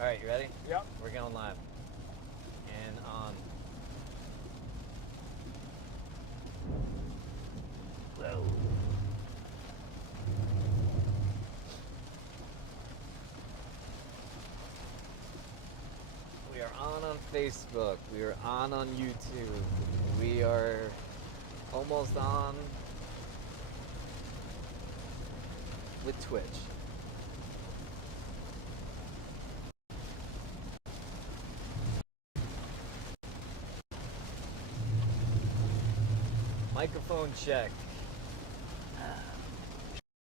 All right, you ready? Yep. We're going live. And on. Whoa. We are on Facebook. We are on YouTube. We are almost on with Twitch. Microphone check.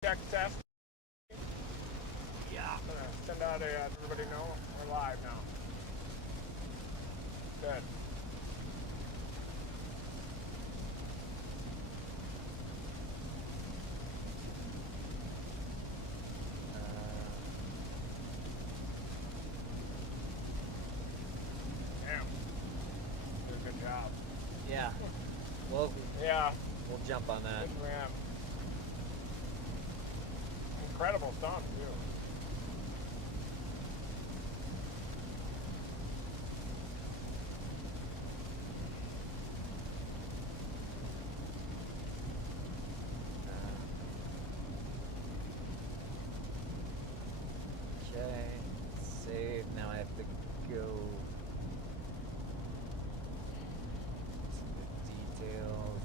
Check test. Yeah. I'm gonna send out a everybody know we're live now. Good. Damn. Did a good job. Yeah. Well, Yeah. we'll jump on that. Good man. Incredible stuff too. Okay. Save. Now I have to go to the details.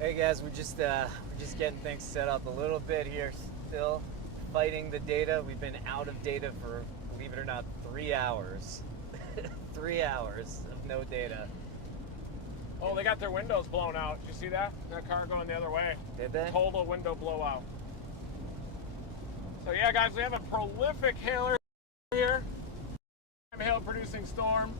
Hey guys, we're just getting things set up a little bit here. Still fighting the data. We've been out of data for, believe it or not, 3 hours. 3 hours of no data. Oh, they got their windows blown out. Did you see that? That car going the other way. Did they? Total window blowout. So yeah, guys, we have a prolific hailer here. Hail producing storm.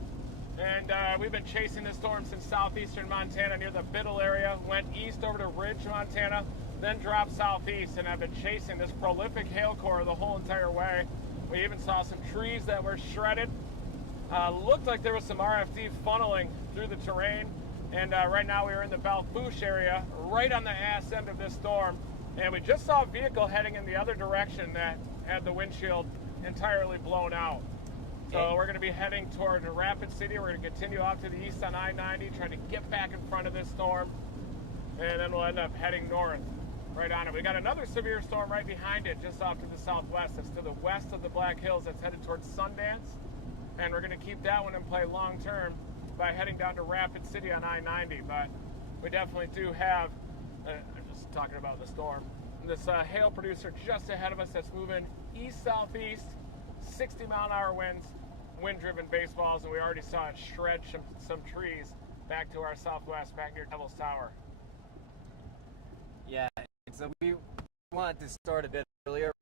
And we've been chasing this storm since southeastern Montana near the Biddle area. Went east over to Ridge, Montana, then dropped southeast. And I've been chasing this prolific hail core the whole entire way. We even saw some trees that were shredded. Looked like there was some RFD funneling through the terrain. And right now we are in the Balfouche area, right on the ass end of this storm. And we just saw a vehicle heading in the other direction that had the windshield entirely blown out. So we're going to be heading toward Rapid City. We're going to continue off to the east on I-90, trying to get back in front of this storm. And then we'll end up heading north, right on it. We got another severe storm right behind it, just off to the southwest. That's to the west of the Black Hills. That's headed towards Sundance. And we're going to keep that one in play long term by heading down to Rapid City on I-90. But we definitely do have, I'm just talking about the storm, this hail producer just ahead of us that's moving east-southeast, 60-mile-an-hour winds, wind-driven baseballs, and we already saw it shred some trees back to our southwest, back near Devil's Tower. Yeah, so we wanted to start a bit earlier,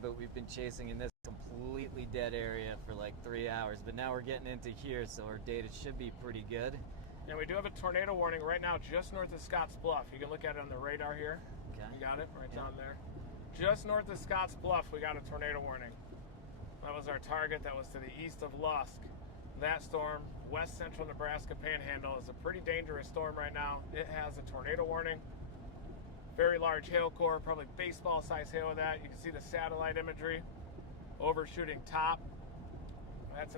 but we've been chasing in this completely dead area for like 3 hours, but now we're getting into here, so our data should be pretty good. And we do have a tornado warning right now just north of Scotts Bluff. You can look at it on the radar here. Okay. You got it right down there. Just north of Scotts Bluff, we got a tornado warning. That was our target. That was to the east of Lusk. That storm, west central Nebraska Panhandle, is a pretty dangerous storm right now. It has a tornado warning. Very large hail core, probably baseball-sized hail with that. You can see the satellite imagery overshooting top. That's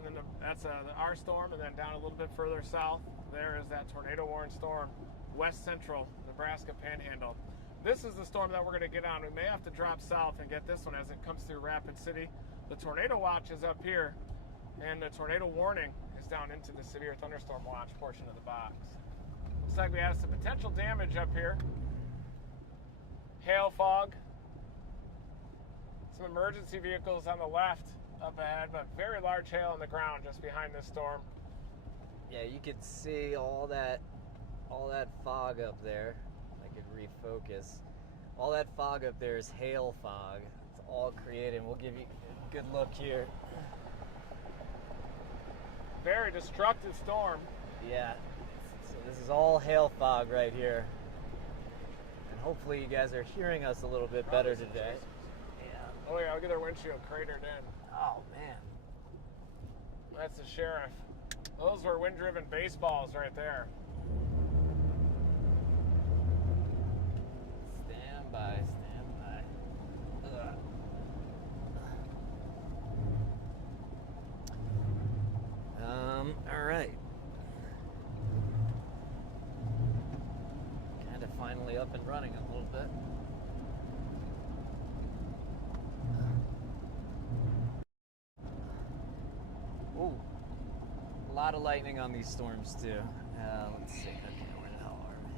our storm, and then down a little bit further south, there is that tornado-warned storm, west central Nebraska Panhandle. This is the storm that we're going to get on. We may have to drop south and get this one as it comes through Rapid City. The tornado watch is up here, and the tornado warning is down into the severe thunderstorm watch portion of the box. Looks like we have some potential damage up here. Hail fog. Some emergency vehicles on the left up ahead, but very large hail on the ground just behind this storm. Yeah, you could see all that fog up there. I could refocus. All that fog up there is hail fog. It's all created. We'll give you a good look here. Very destructive storm. Yeah. So this is all hail fog right here. And hopefully you guys are hearing us a little bit better today. Yeah. Oh yeah, look at their windshield cratered in. Oh man. That's the sheriff. Those were wind-driven baseballs right there. Stand by, stand by. Ugh. All right. Kind of finally up and running a little bit. Ooh, a lot of lightning on these storms too. Let's see. Okay, where the hell are we?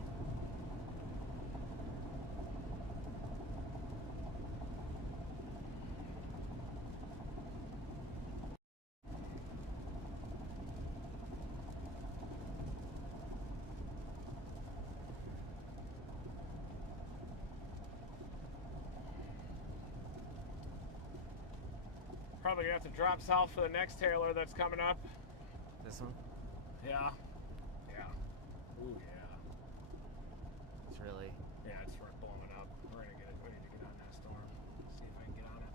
Probably gonna have to drop south for the next hailer that's coming up. This one? Yeah. Yeah. Ooh, yeah. It's really. Yeah, it's blowing up. We're gonna get it. We need to get on that storm. See if I can get on it.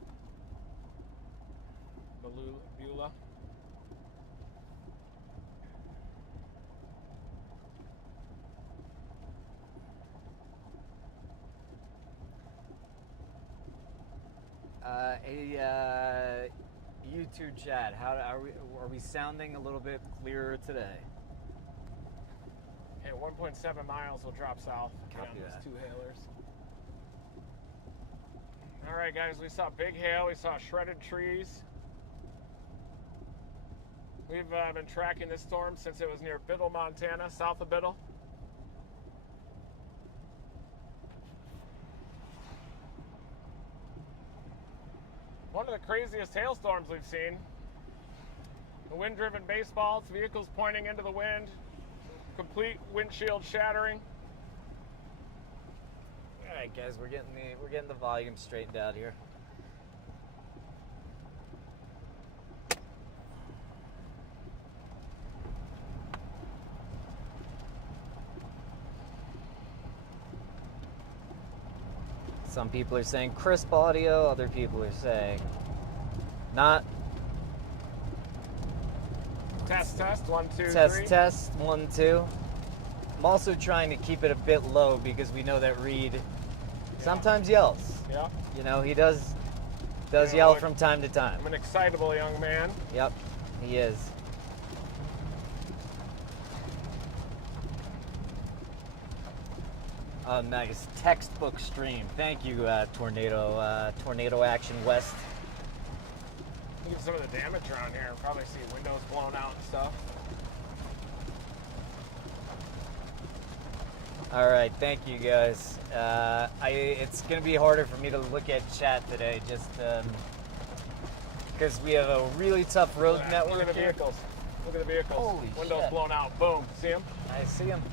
Beulah. YouTube chat. How are we sounding a little bit clearer today? Hey, 1.7 miles will drop south. Copy Yeah, that. Those 2 hailers. All right, guys. We saw big hail. We saw shredded trees. We've been tracking this storm since it was near Biddle, Montana, south of Biddle. One of the craziest hailstorms we've seen. The wind-driven baseballs, vehicles pointing into the wind, complete windshield shattering. All right, guys, we're getting the volume straightened out here. Some people are saying crisp audio, other people are saying not. Test, 1, 2, 3. Test, 1, 2. I'm also trying to keep it a bit low because we know that Reed sometimes yells. Yeah. You know, he does yell from time to time. I'm an excitable young man. Yep, he is. Nice textbook stream. Thank you, Tornado Action West. Look at some of the damage around here. Probably see windows blown out and stuff. All right, thank you guys. It's gonna be harder for me to look at chat today, just because we have a really tough road network. Look at the vehicles. Look at the vehicles. Holy windows shit. blown out. Boom. See them? I see them.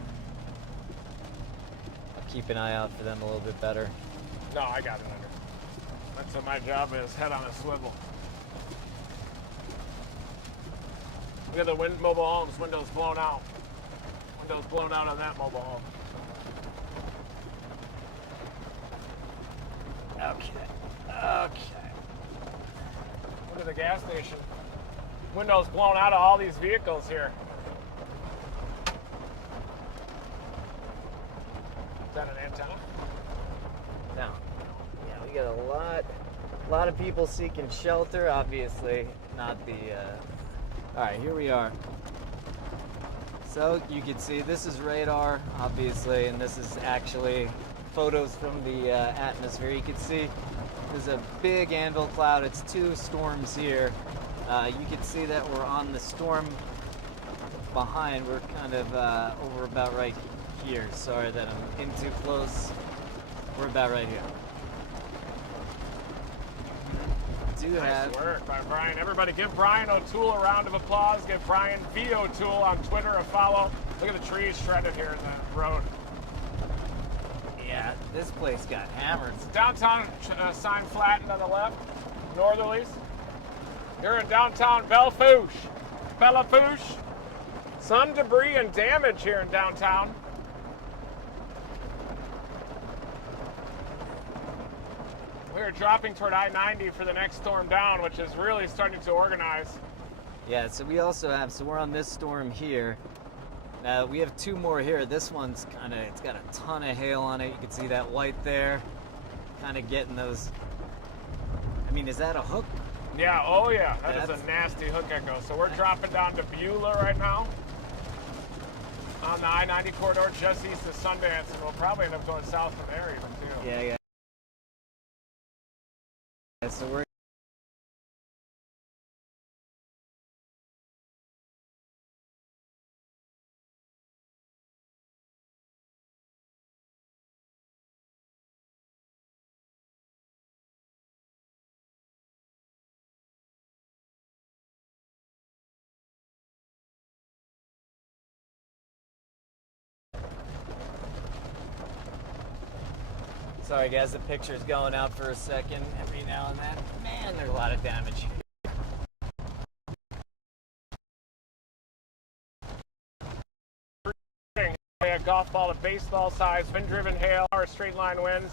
I'll keep an eye out for them a little bit better. No, I got it under. That's what my job is. Head on a swivel. Look at the mobile homes. Windows blown out. Windows blown out on that mobile home. Okay. Look at the gas station. Windows blown out of all these vehicles here. Is that an antenna? No. Yeah, we got a lot of people seeking shelter. Obviously, not the. All right, here we are. So you can see this is radar, obviously, and this is actually photos from the atmosphere. You can see there's a big anvil cloud. It's 2 storms here. You can see that we're on the storm behind. We're kind of over about right here. Sorry that I'm in too close. We're about right here. Nice work by Brian. Everybody give Brian O'Toole a round of applause. Give Brian V. O'Toole on Twitter a follow. Look at the trees shredded here in the road. Yeah, this place got hammered. Downtown sign flattened on the left. Northerlies. You're in downtown Bellafouche. Some debris and damage here in downtown. are dropping toward I-90 for the next storm down, which is really starting to organize. Yeah, so we also have, so we're on this storm here. We have two more here. This one's kind of, it's got a ton of hail on it. You can see that white there. Kind of getting those, I mean, is that a hook? Yeah, oh yeah, that is a nasty hook echo. So we're dropping down to Beulah right now on the I-90 corridor just east of Sundance, and we'll probably end up going south from there even too. Yeah. So we're sorry guys, the picture's going out for a second every now and then. Man, there's a lot of damage. Golf ball to baseball size, wind-driven hail, or straight line winds.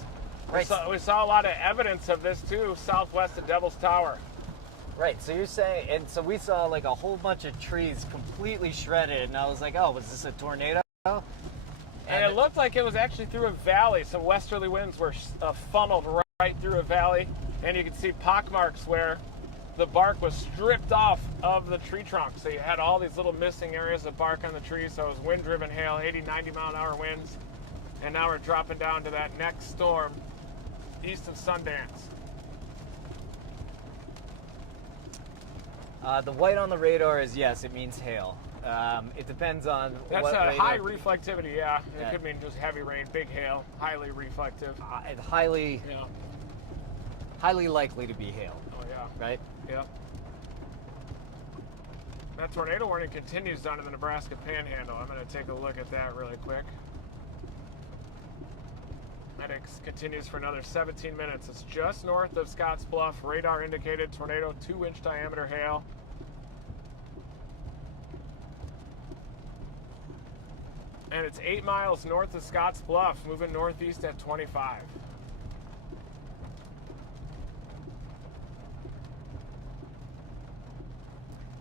Right. We saw a lot of evidence of this too, southwest of Devil's Tower. Right, so you're saying, and so we saw like a whole bunch of trees completely shredded, and I was like, oh, was this a tornado? And it looked like it was actually through a valley. Some westerly winds were funneled right through a valley, and you could see pockmarks where the bark was stripped off of the tree trunk. So you had all these little missing areas of bark on the trees. So it was wind-driven hail, 80, 90 mile an hour winds. And now we're dropping down to that next storm east of Sundance. The white on the radar is, yes, it means hail. It depends on That's what a radar. high reflectivity, yeah. It could mean just heavy rain, big hail, highly reflective. Highly likely to be hail. Oh, yeah. Right? Yeah. That tornado warning continues down to the Nebraska Panhandle. I'm going to take a look at that really quick. That continues for another 17 minutes. It's just north of Scotts Bluff. Radar indicated tornado, 2-inch diameter hail. And it's 8 miles north of Scotts Bluff, moving northeast at 25.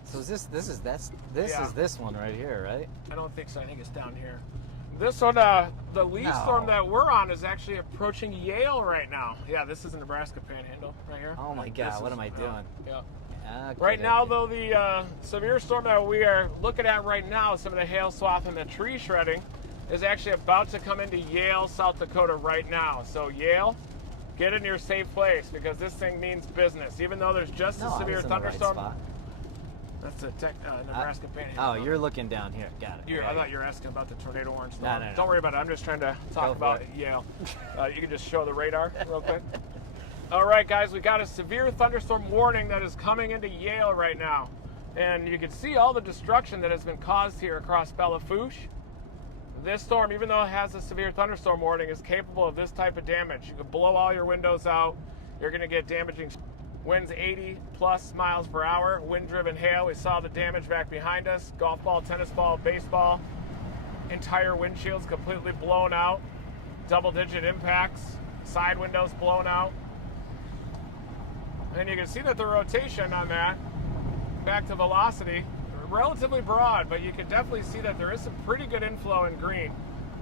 So is this is this one right here, right? I don't think so. I think it's down here. This one, the lead storm that we're on is actually approaching Yale right now. Yeah, this is the Nebraska Panhandle right here. Oh my God, what am I doing? Yeah. Okay. Right now, though, the severe storm that we are looking at right now, some of the hail swath and the tree shredding, is actually about to come into Yale, South Dakota right now. So Yale, get in your safe place because this thing means business. Even though there's just a severe thunderstorm. That's the Nebraska Panhandle. Oh, you're looking down here. Got it. I thought you were asking about the tornado warning storm. No. Don't worry about it. I'm just trying to talk about Yale. You can just show the radar real quick. All right, guys, we got a severe thunderstorm warning that is coming into Yale right now. And you can see all the destruction that has been caused here across Bella Fourche. This storm, even though it has a severe thunderstorm warning, is capable of this type of damage. You can blow all your windows out. You're going to get damaging winds 80 plus miles per hour, wind-driven hail. We saw the damage back behind us. Golf ball, tennis ball, baseball. Entire windshields completely blown out. Double-digit impacts. Side windows blown out. And you can see that the rotation on that, back to velocity, relatively broad, but you can definitely see that there is some pretty good inflow in green.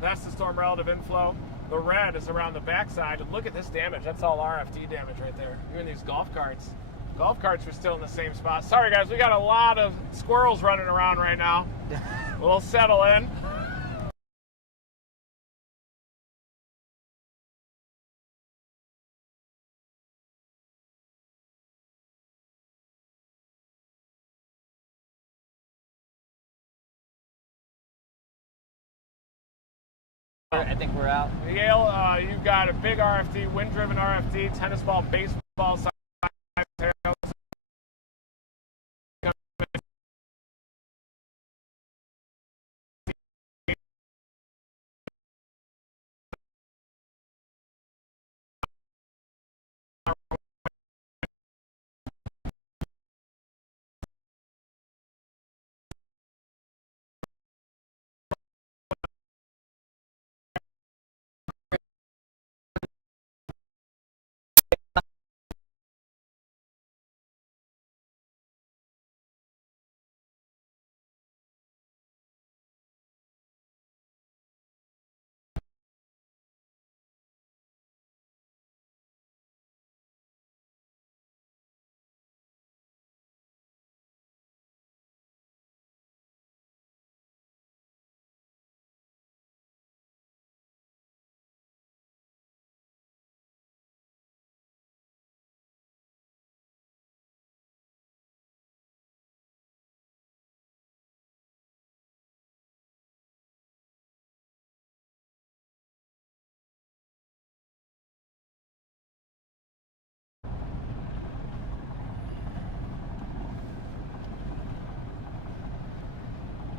That's the storm relative inflow. The red is around the backside. And look at this damage. That's all RFD damage right there. Even these golf carts. Golf carts are still in the same spot. Sorry, guys. We got a lot of squirrels running around right now. We'll settle in. I think we're out. Yale, you've got a big RFD, wind-driven RFD, tennis ball, baseball size hail.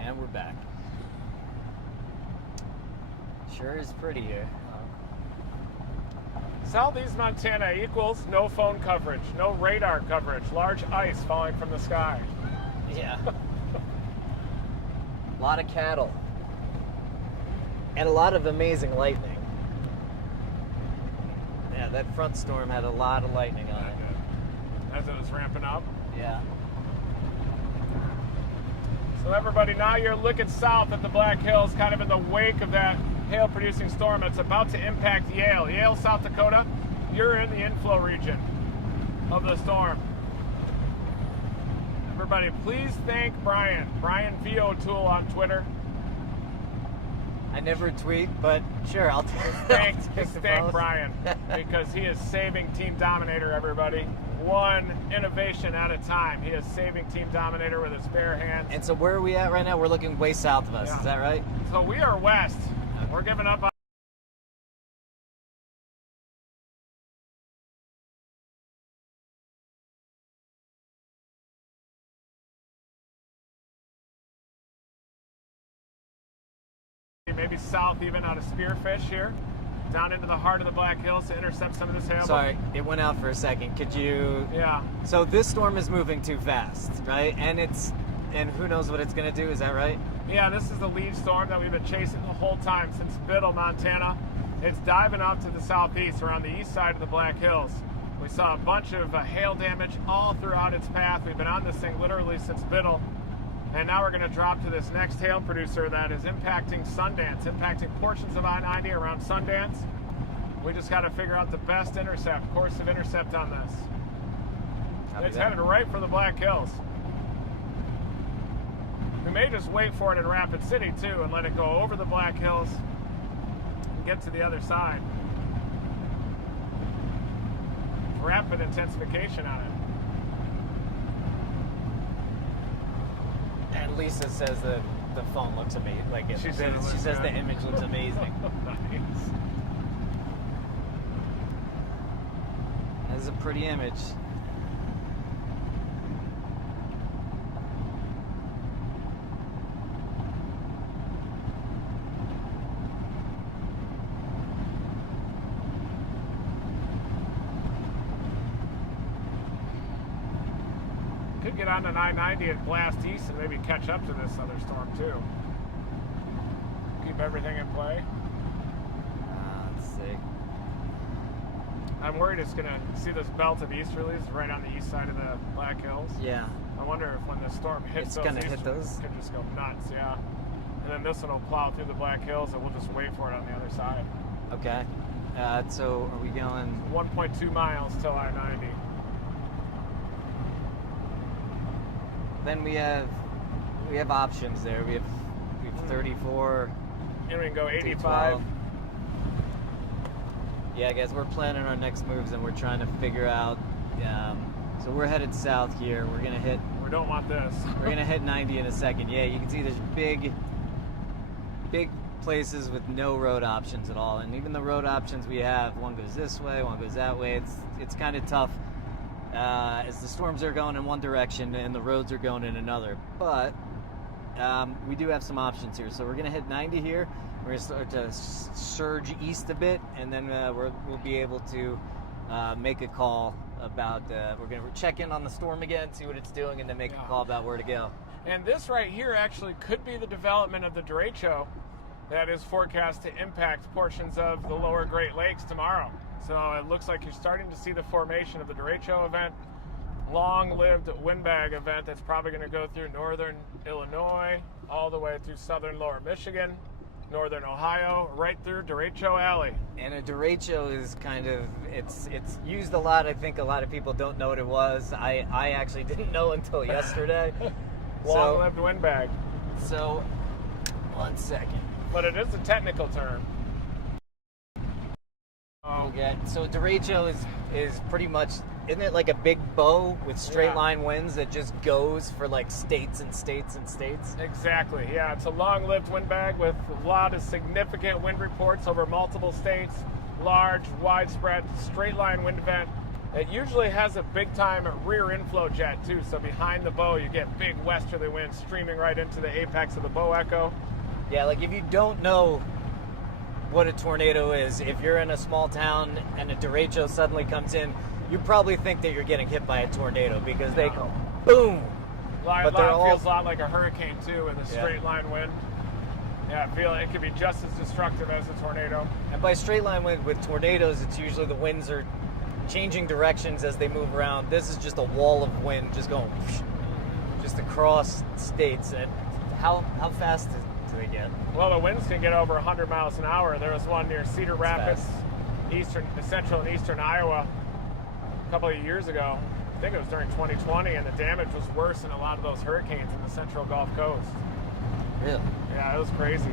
And we're back. Sure is pretty here. Southeast Montana equals no phone coverage, no radar coverage, large ice falling from the sky. Yeah. A lot of cattle. And a lot of amazing lightning. Yeah, that front storm had a lot of lightning on it. As it was ramping up. Yeah. So everybody, now you're looking south at the Black Hills, kind of in the wake of that hail-producing storm that's about to impact Yale. Yale, South Dakota, you're in the inflow region of the storm. Everybody, please thank Brian V. O'Toole on Twitter. I never tweet, but sure, I'll thank Brian, because he is saving Team Dominator, everybody. One innovation at a time. He is saving Team Dominator with his bare hands. And so where are we at right now? We're looking way south of us, Yeah. Is that right? So we are west. We're giving up on maybe south even out of Spearfish here, down into the heart of the Black Hills to intercept some of this hail. Sorry, it went out for a second. Could you... Yeah. So this storm is moving too fast, right? And who knows what it's going to do, is that right? Yeah, this is the lead storm that we've been chasing the whole time since Biddle, Montana. It's diving off to the southeast. We're on the east side of the Black Hills. We saw a bunch of hail damage all throughout its path. We've been on this thing literally since Biddle. And now we're going to drop to this next hail producer that is impacting Sundance, impacting portions of I-90 around Sundance. We just got to figure out the best course of intercept on this. It's headed right for the Black Hills. We may just wait for it in Rapid City, too, and let it go over the Black Hills and get to the other side. Rapid intensification on it. And Lisa says that the phone looks amazing. Like she says the image looks amazing. Nice. That is a pretty image. Could get on an I-90 and blast east and maybe catch up to this other storm too. Keep everything in play. Let's see. I'm worried it's going to see this belt of easterlies right on the east side of the Black Hills. Yeah. I wonder if when this storm hits It's those gonna hit easterlies, those? it could just go nuts, yeah. And then this one will plow through the Black Hills and we'll just wait for it on the other side. Okay. So are we going... 1.2 miles till I-90. Then we have options there. We have 34. And we can go 85. 12. Yeah, guys, we're planning our next moves and we're trying to figure out. So we're headed south here. We're gonna hit. We don't want this. We're gonna hit 90 in a second. Yeah, you can see there's big places with no road options at all, and even the road options we have, one goes this way, one goes that way. It's kind of tough. As the storms are going in one direction and the roads are going in another. But we do have some options here. So we're going to hit 90 here. We're going to start to surge east a bit, and then we'll be able to make a call about, we're going to check in on the storm again, see what it's doing, and then make a call about where to go. And this right here actually could be the development of the derecho that is forecast to impact portions of the lower Great Lakes tomorrow. So it looks like you're starting to see the formation of the derecho event, long-lived windbag event that's probably going to go through northern Illinois, all the way through southern lower Michigan, northern Ohio, right through Derecho Alley. And a derecho is kind of, it's used a lot. I think a lot of people don't know what it was. I actually didn't know until yesterday. Long-lived windbag. So, 1 second. But it is a technical term. Okay, so derecho is pretty much, isn't it like a big bow with straight line winds that just goes for like states and states and states? Exactly, yeah. It's a long-lived windbag with a lot of significant wind reports over multiple states, large, widespread, straight line wind event It usually has a big time rear inflow jet too, so behind the bow you get big westerly winds streaming right into the apex of the bow echo. Yeah, like if you don't know what a tornado is, if you're in a small town and a derecho suddenly comes in, you probably think that you're getting hit by a tornado because they go boom. But it feels a lot like a hurricane too with a straight line wind. Yeah, I feel it could be just as destructive as a tornado. And by straight line wind with tornadoes, it's usually the winds are changing directions as they move around. This is just a wall of wind just going just across states. And how fast do they get? Well, the winds can get over 100 miles an hour. There was one near Cedar Rapids, central and eastern Iowa a couple of years ago. I think it was during 2020, and the damage was worse than a lot of those hurricanes in the central Gulf Coast. Really? Yeah, it was crazy.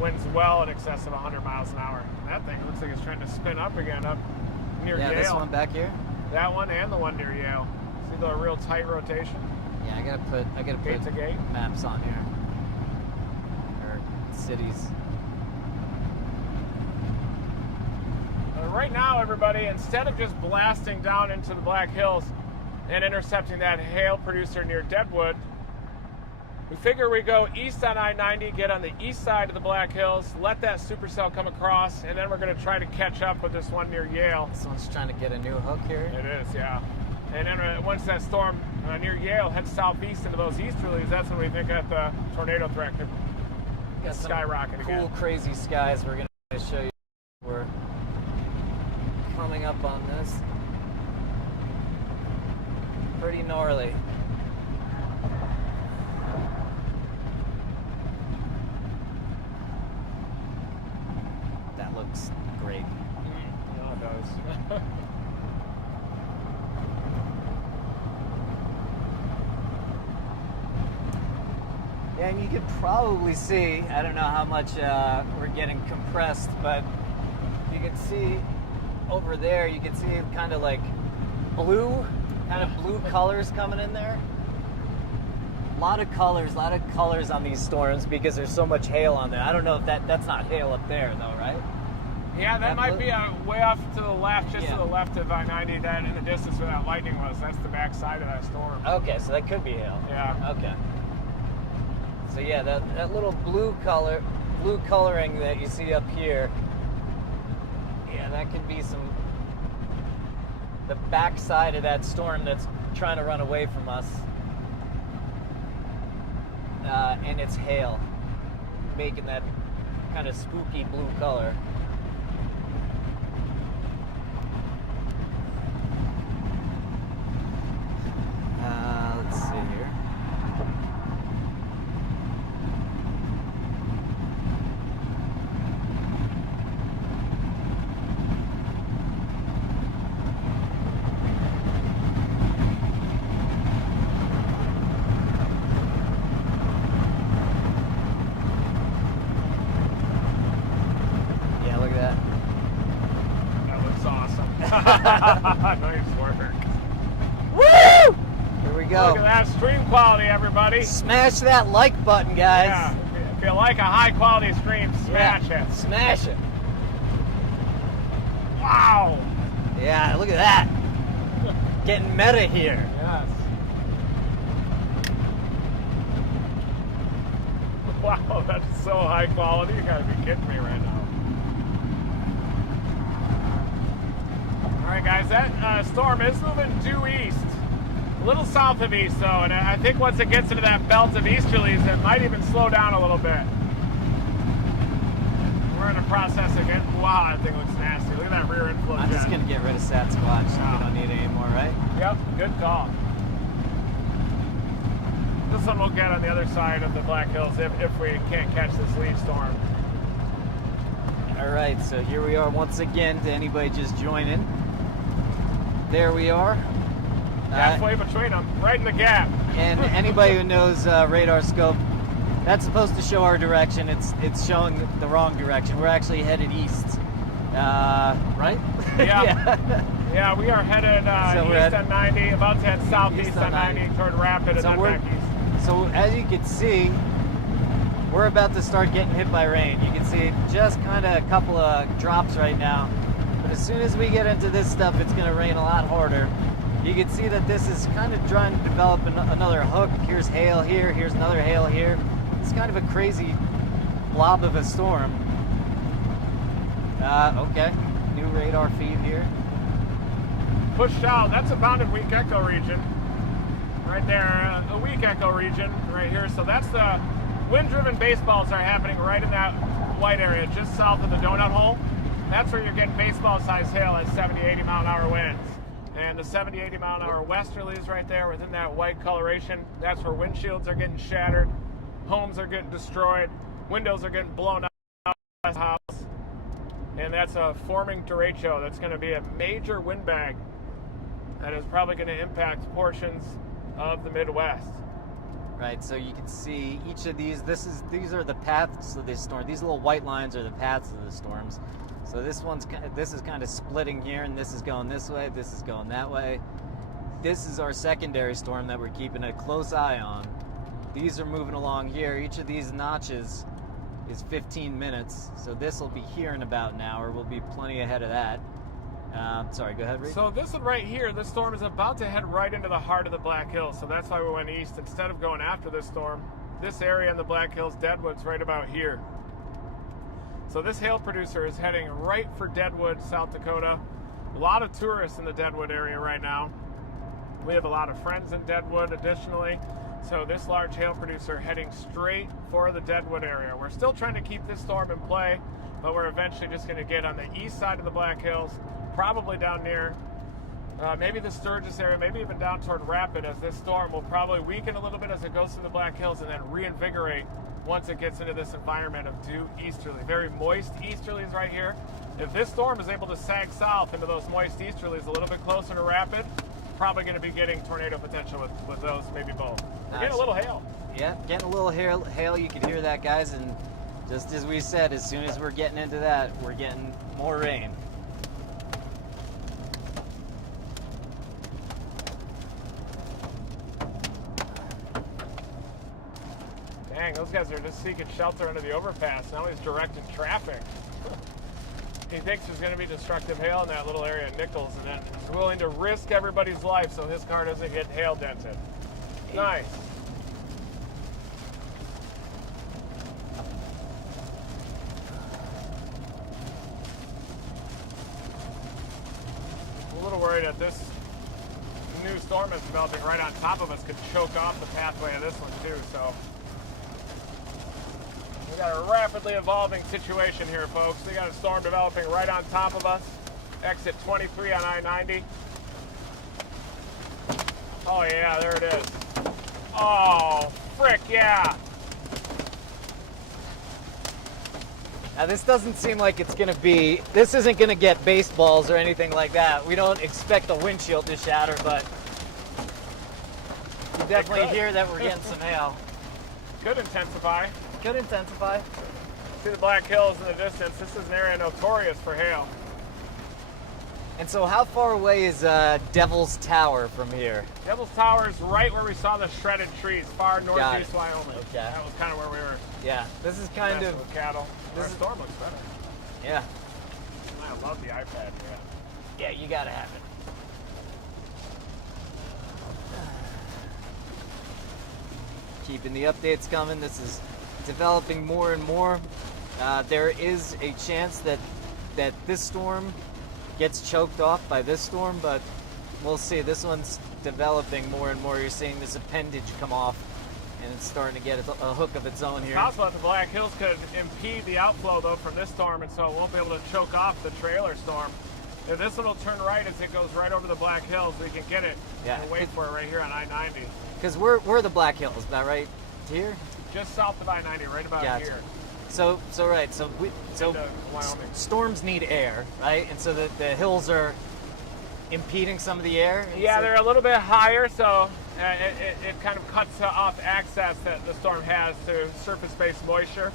Winds well in excess of 100 miles an hour. That thing looks like it's trying to spin up again up near Yale. Yeah, this one back here? That one and the one near Yale. See the real tight rotation? Yeah, I gotta put Gate to gate. maps on here. Or cities. Right now, everybody, instead of just blasting down into the Black Hills and intercepting that hail producer near Deadwood, we figure we go east on I-90, get on the east side of the Black Hills, let that supercell come across, and then we're going to try to catch up with this one near Yale. This one's trying to get a new hook here. It is, yeah. And then once that storm near Yale heads southeast into those easterlies, that's when we think that the tornado threat could skyrocket again. Cool, crazy skies. We're going to show you. We're coming up on this. Pretty gnarly. That looks great. Yeah, it does. Yeah, and you could probably see, I don't know how much we're getting compressed, but you can see over there, you can see kind of like blue colors coming in there. A lot of colors on these storms because there's so much hail on there. I don't know if that's not hail up there though, right? Yeah, that might be way off to the left, just to the left of I-90, that in the distance where that lightning was. That's the back side of that storm. Okay, so that could be hail. Yeah. Okay. So yeah, that little blue coloring that you see up here, yeah, that could be the back side of that storm that's trying to run away from us. And it's hail, making that kind of spooky blue color. Let's see here. Nice work. Woo! Here we go. Look at that stream quality, everybody. Smash that like button, guys. Yeah. If you like a high quality stream, smash it. Smash it. Wow. Yeah, look at that. Getting meta here. Yes. Wow, that's so high quality. You gotta be kidding me right now. All right, guys, that storm is moving due east. A little south of east, though, and I think once it gets into that belt of easterlies, it might even slow down a little bit. We're in the process again. Wow, that thing looks nasty. Look at that rear inflow jet. I'm just going to get rid of Sasquatch. We don't need it anymore, right? Yep, good call. This one we'll get on the other side of the Black Hills if we can't catch this lead storm. All right, so here we are once again to anybody just joining. There we are. Halfway between them, right in the gap. And anybody who knows radar scope, that's supposed to show our direction. It's showing the wrong direction. We're actually headed east, right? Yeah. Yeah, we are headed east on 90, about to head southeast on 90 toward Rapid and then back east. So as you can see, we're about to start getting hit by rain. You can see just kind of a couple of drops right now. But as soon as we get into this stuff, it's going to rain a lot harder. You can see that this is kind of trying to develop another hook. Here's hail here, here's another hail here. It's kind of a crazy blob of a storm. Okay, new radar feed here. Pushed out, that's a bounded weak echo region. Right there, a weak echo region right here. So that's the wind-driven baseballs are happening right in that white area, just south of the donut hole. That's where you're getting baseball-sized hail at 70, 80 mile an hour winds. And the 70, 80 mile an hour westerlies right there within that white coloration, that's where windshields are getting shattered, homes are getting destroyed, windows are getting blown out of the house. And that's a forming derecho. That's going to be a major windbag that is probably going to impact portions of the Midwest. Right, so you can see each of these. These are the paths of this storm. These little white lines are the paths of the storms. So this is kind of splitting here, and this is going this way. This is going that way. This is our secondary storm that we're keeping a close eye on. These are moving along here. Each of these notches is 15 minutes. So this will be here in about an hour. We'll be plenty ahead of that. Sorry, go ahead, Reed. So this one right here, this storm is about to head right into the heart of the Black Hills. So that's why we went east instead of going after this storm. This area in the Black Hills, Deadwood's right about here. So this hail producer is heading right for Deadwood, South Dakota. A lot of tourists in the Deadwood area right now. We have a lot of friends in Deadwood additionally. So this large hail producer heading straight for the Deadwood area. We're still trying to keep this storm in play, but we're eventually just going to get on the east side of the Black Hills, probably down near maybe the Sturgis area, maybe even down toward Rapid, as this storm will probably weaken a little bit as it goes through the Black Hills and then reinvigorate once it gets into this environment of due easterly. Very moist easterlies right here. If this storm is able to sag south into those moist easterlies a little bit closer to Rapid, probably going to be getting tornado potential with those, maybe both. We're getting a little hail. Yeah, getting a little hail. You can hear that, guys. And just as we said, as soon as we're getting into that, we're getting more rain. Dang, those guys are just seeking shelter under the overpass. Now he's directing traffic. He thinks there's going to be destructive hail in that little area of Nichols, and then he's willing to risk everybody's life so his car doesn't get hail dented. Nice. I'm a little worried that this new storm that's developing right on top of us could choke off the pathway of this one too, so we got a rapidly evolving situation here, folks. We got a storm developing right on top of us. Exit 23 on I-90. Oh yeah, there it is. Oh, frick, yeah. Now this doesn't seem like it's gonna be, this isn't gonna get baseballs or anything like that. We don't expect a windshield to shatter, but you definitely hear that we're getting some hail. Could intensify. Could intensify. See the Black Hills in the distance. This is an area notorious for hail. And so how far away is Devil's Tower from here? Devil's Tower is right where we saw the shredded trees, far northeast Wyoming. Okay. That was kind of where we were. Yeah, this is kind of... with cattle. This storm looks better. Yeah. I love the iPad. Yeah, you gotta have it. Keeping the updates coming. This is developing more and more. There is a chance that this storm gets choked off by this storm, but we'll see. This one's developing more and more. You're seeing this appendage come off, and it's starting to get a hook of its own here. It's possible that the Black Hills could impede the outflow, though, from this storm, and so it won't be able to choke off the trailer storm. If this one will turn right as it goes right over the Black Hills, we can get it and wait for it right here on I-90. Because we're the Black Hills, about right here? Just south of I-90, right about here. So storms need air, right? And so the hills are impeding some of the air? Yeah, they're a little bit higher, so it kind of cuts off access that the storm has to surface-based moisture.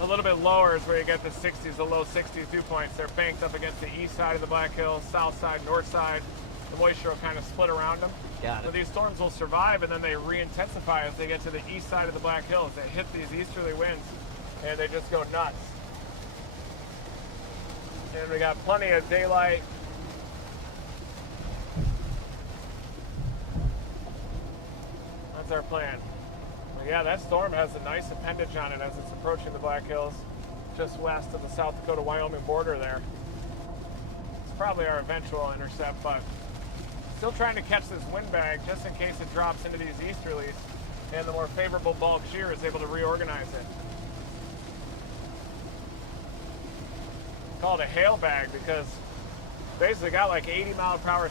A little bit lower is where you get the 60s, the low 60s dew points. They're banked up against the east side of the Black Hills, south side, north side. The moisture will kind of split around them. Got it. So these storms will survive, and then they re-intensify as they get to the east side of the Black Hills. They hit these easterly winds, and they just go nuts. And we got plenty of daylight. That's our plan. But yeah, that storm has a nice appendage on it as it's approaching the Black Hills, just west of the South Dakota-Wyoming border there. It's probably our eventual intercept, but still trying to catch this wind bag just in case it drops into these easterlies and the more favorable bulk shear is able to reorganize it. Call it a hail bag because basically got like 80-mile-per-hour.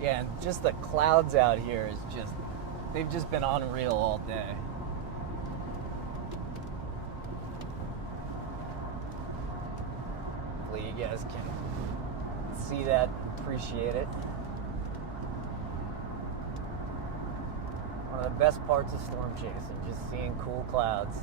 Yeah, and just the clouds out here is just, they've just been unreal all day. Hopefully you guys can see that, appreciate it. One of the best parts of storm chasing, just seeing cool clouds.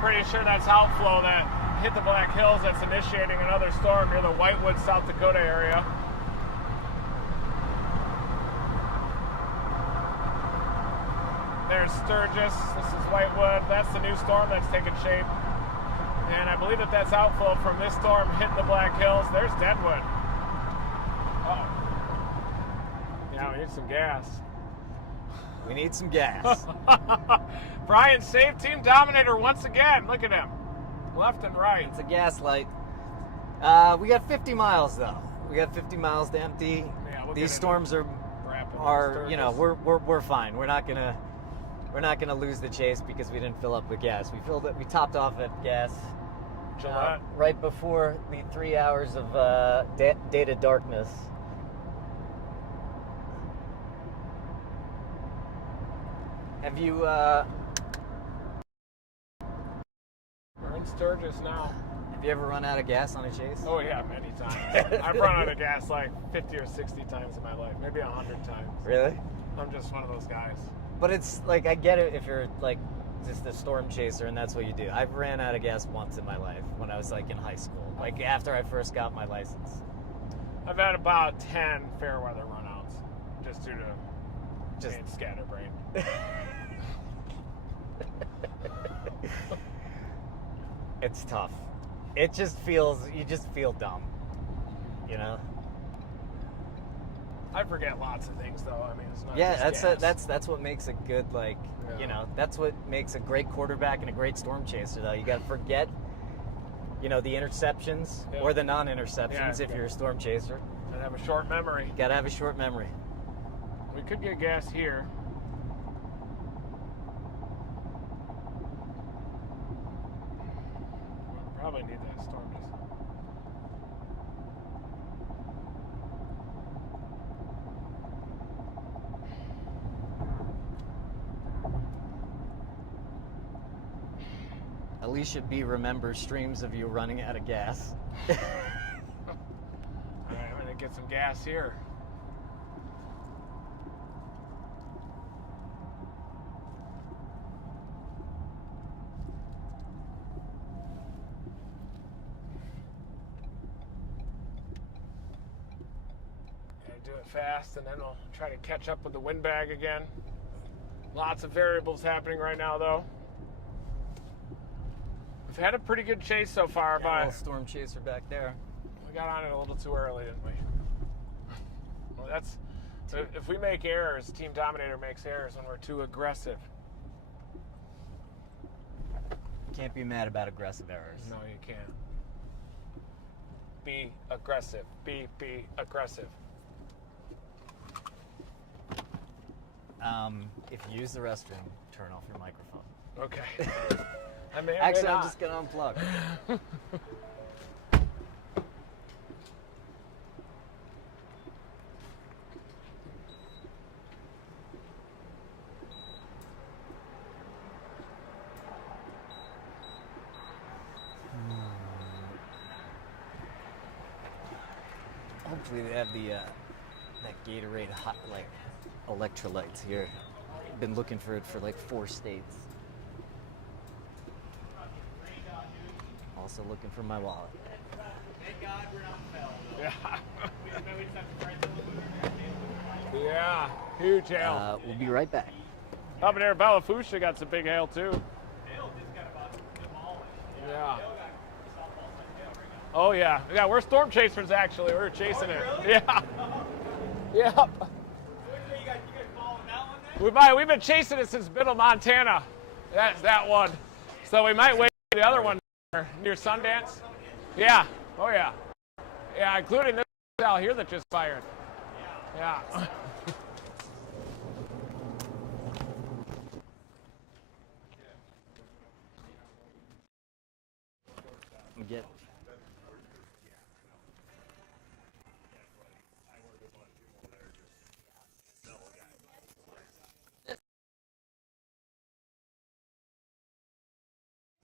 Pretty sure that's outflow that hit the Black Hills that's initiating another storm near the Whitewood, South Dakota area. There's Sturgis, this is Whitewood, that's the new storm that's taking shape. And I believe that that's outflow from this storm hitting the Black Hills. There's Deadwood. Uh-oh. Yeah, we need some gas. We need some gas. Brian saved Team Dominator once again. Look at him. Left and right. It's a gas light. We got 50 miles though. We got 50 miles to empty. Yeah, these storms are you know, we're fine. We're not gonna lose the chase because we didn't fill up with gas. We topped off at gas right before the 3 hours of data darkness. Have you, We're in Sturgis now. Have you ever run out of gas on a chase? Oh yeah, many times. I've run out of gas like 50 or 60 times in my life, maybe 100 times. Really? I'm just one of those guys. But it's like, I get it if you're like just a storm chaser and that's what you do. I've ran out of gas once in my life when I was like in high school, like after I first got my license. I've had about 10 fair weather runouts just due to scatterbrain. It's tough. It just feels, you just feel dumb, you know? I forget lots of things though. I mean, it's not just that's what makes a good, like, you know, that's what makes a great quarterback and a great storm chaser though. You got to forget, you know, the interceptions or the non-interceptions if you're a storm chaser. And have a short memory. You got to have a short memory. We could get gas here. Probably need that storm just. Alicia B remembers streams of you running out of gas. All right, I'm gonna get some gas here. Do it fast, and then we'll try to catch up with the wind bag again. Lots of variables happening right now, though. We've had a pretty good chase so far, but a little storm chaser back there. We got on it a little too early, didn't we? Well, that's if we make errors, Team Dominator makes errors when we're too aggressive. Can't be mad about aggressive errors. No, you can't. Be aggressive. Be aggressive. If you use the restroom, turn off your microphone. Okay. Actually, I'm just gonna unplug. Hopefully they have the that Gatorade hot like electrolytes here. Been looking for it for like 4 states. Also looking for my wallet. Thank God we're not fell. Yeah. We just have to try to Yeah, huge hail. We'll be right back. Up near Bellafusha got some big hail too. Hail just got about demolished. Yeah. Hail got softballs like hail right now. Oh yeah, yeah. We're storm chasers actually. We're chasing it. Really? Yeah. Yep. You guys following that one then? We've been chasing it since Middle Montana. That's that one. So we might wait for the other one near Sundance. Yeah. Oh yeah. Yeah, including this out here that just fired. Yeah. Get.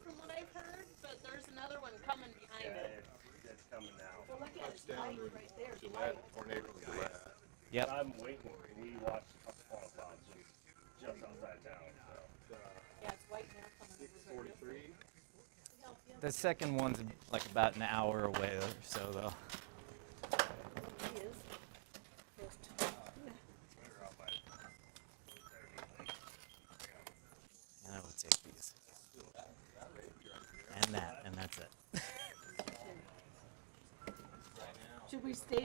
From what I've heard, but there's another one coming behind it. It's coming now. Well, look at it, light right there. It's light. Tornado Gillette. Yep. I'm waiting. We watched a couple fall clouds just outside town. So. Yeah, it's white now coming over. 43. The second one's like about an hour away or so though. He is. Close to And I will take these. And that, and that's it. Should we stay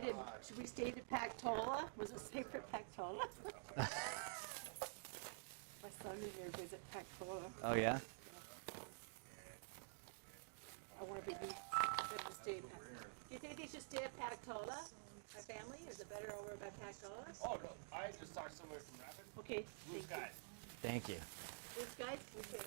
to Pactola? Was it safe at Pactola? My son is here to visit Pactola. Oh yeah? I want to be them to stay. Do you think they should stay at Pactola? My family? Is it better over by Pactola? Oh no! I just talked somewhere from Rapid. Okay. Blue Thank you. skies. Thank you. These guys? Okay.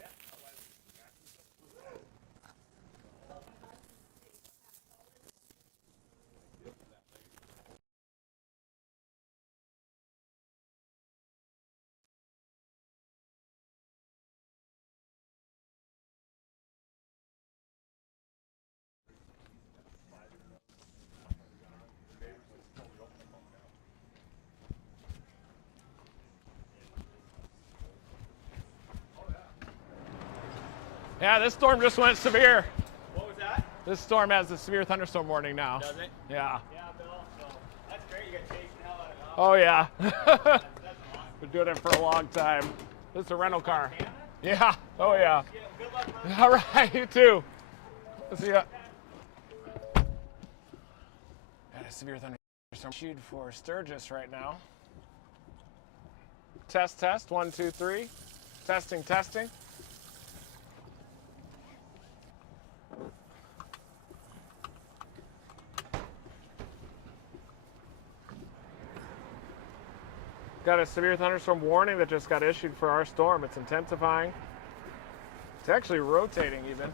Yeah, this storm just went severe. What was that? This storm has a severe thunderstorm warning now. Does it? Yeah. Yeah, Bill. So that's great. You got chasing hell out of it. Oh yeah. That's awesome. Been doing it for a long time. This is a rental car. Montana? Yeah. Oh yeah. Yeah, good luck. Ron. All right, you too. See ya. Got a severe thunderstorm issued for Sturgis right now. Test, 1, 2, 3. Testing. Got a severe thunderstorm warning that just got issued for our storm. It's intensifying. It's actually rotating even.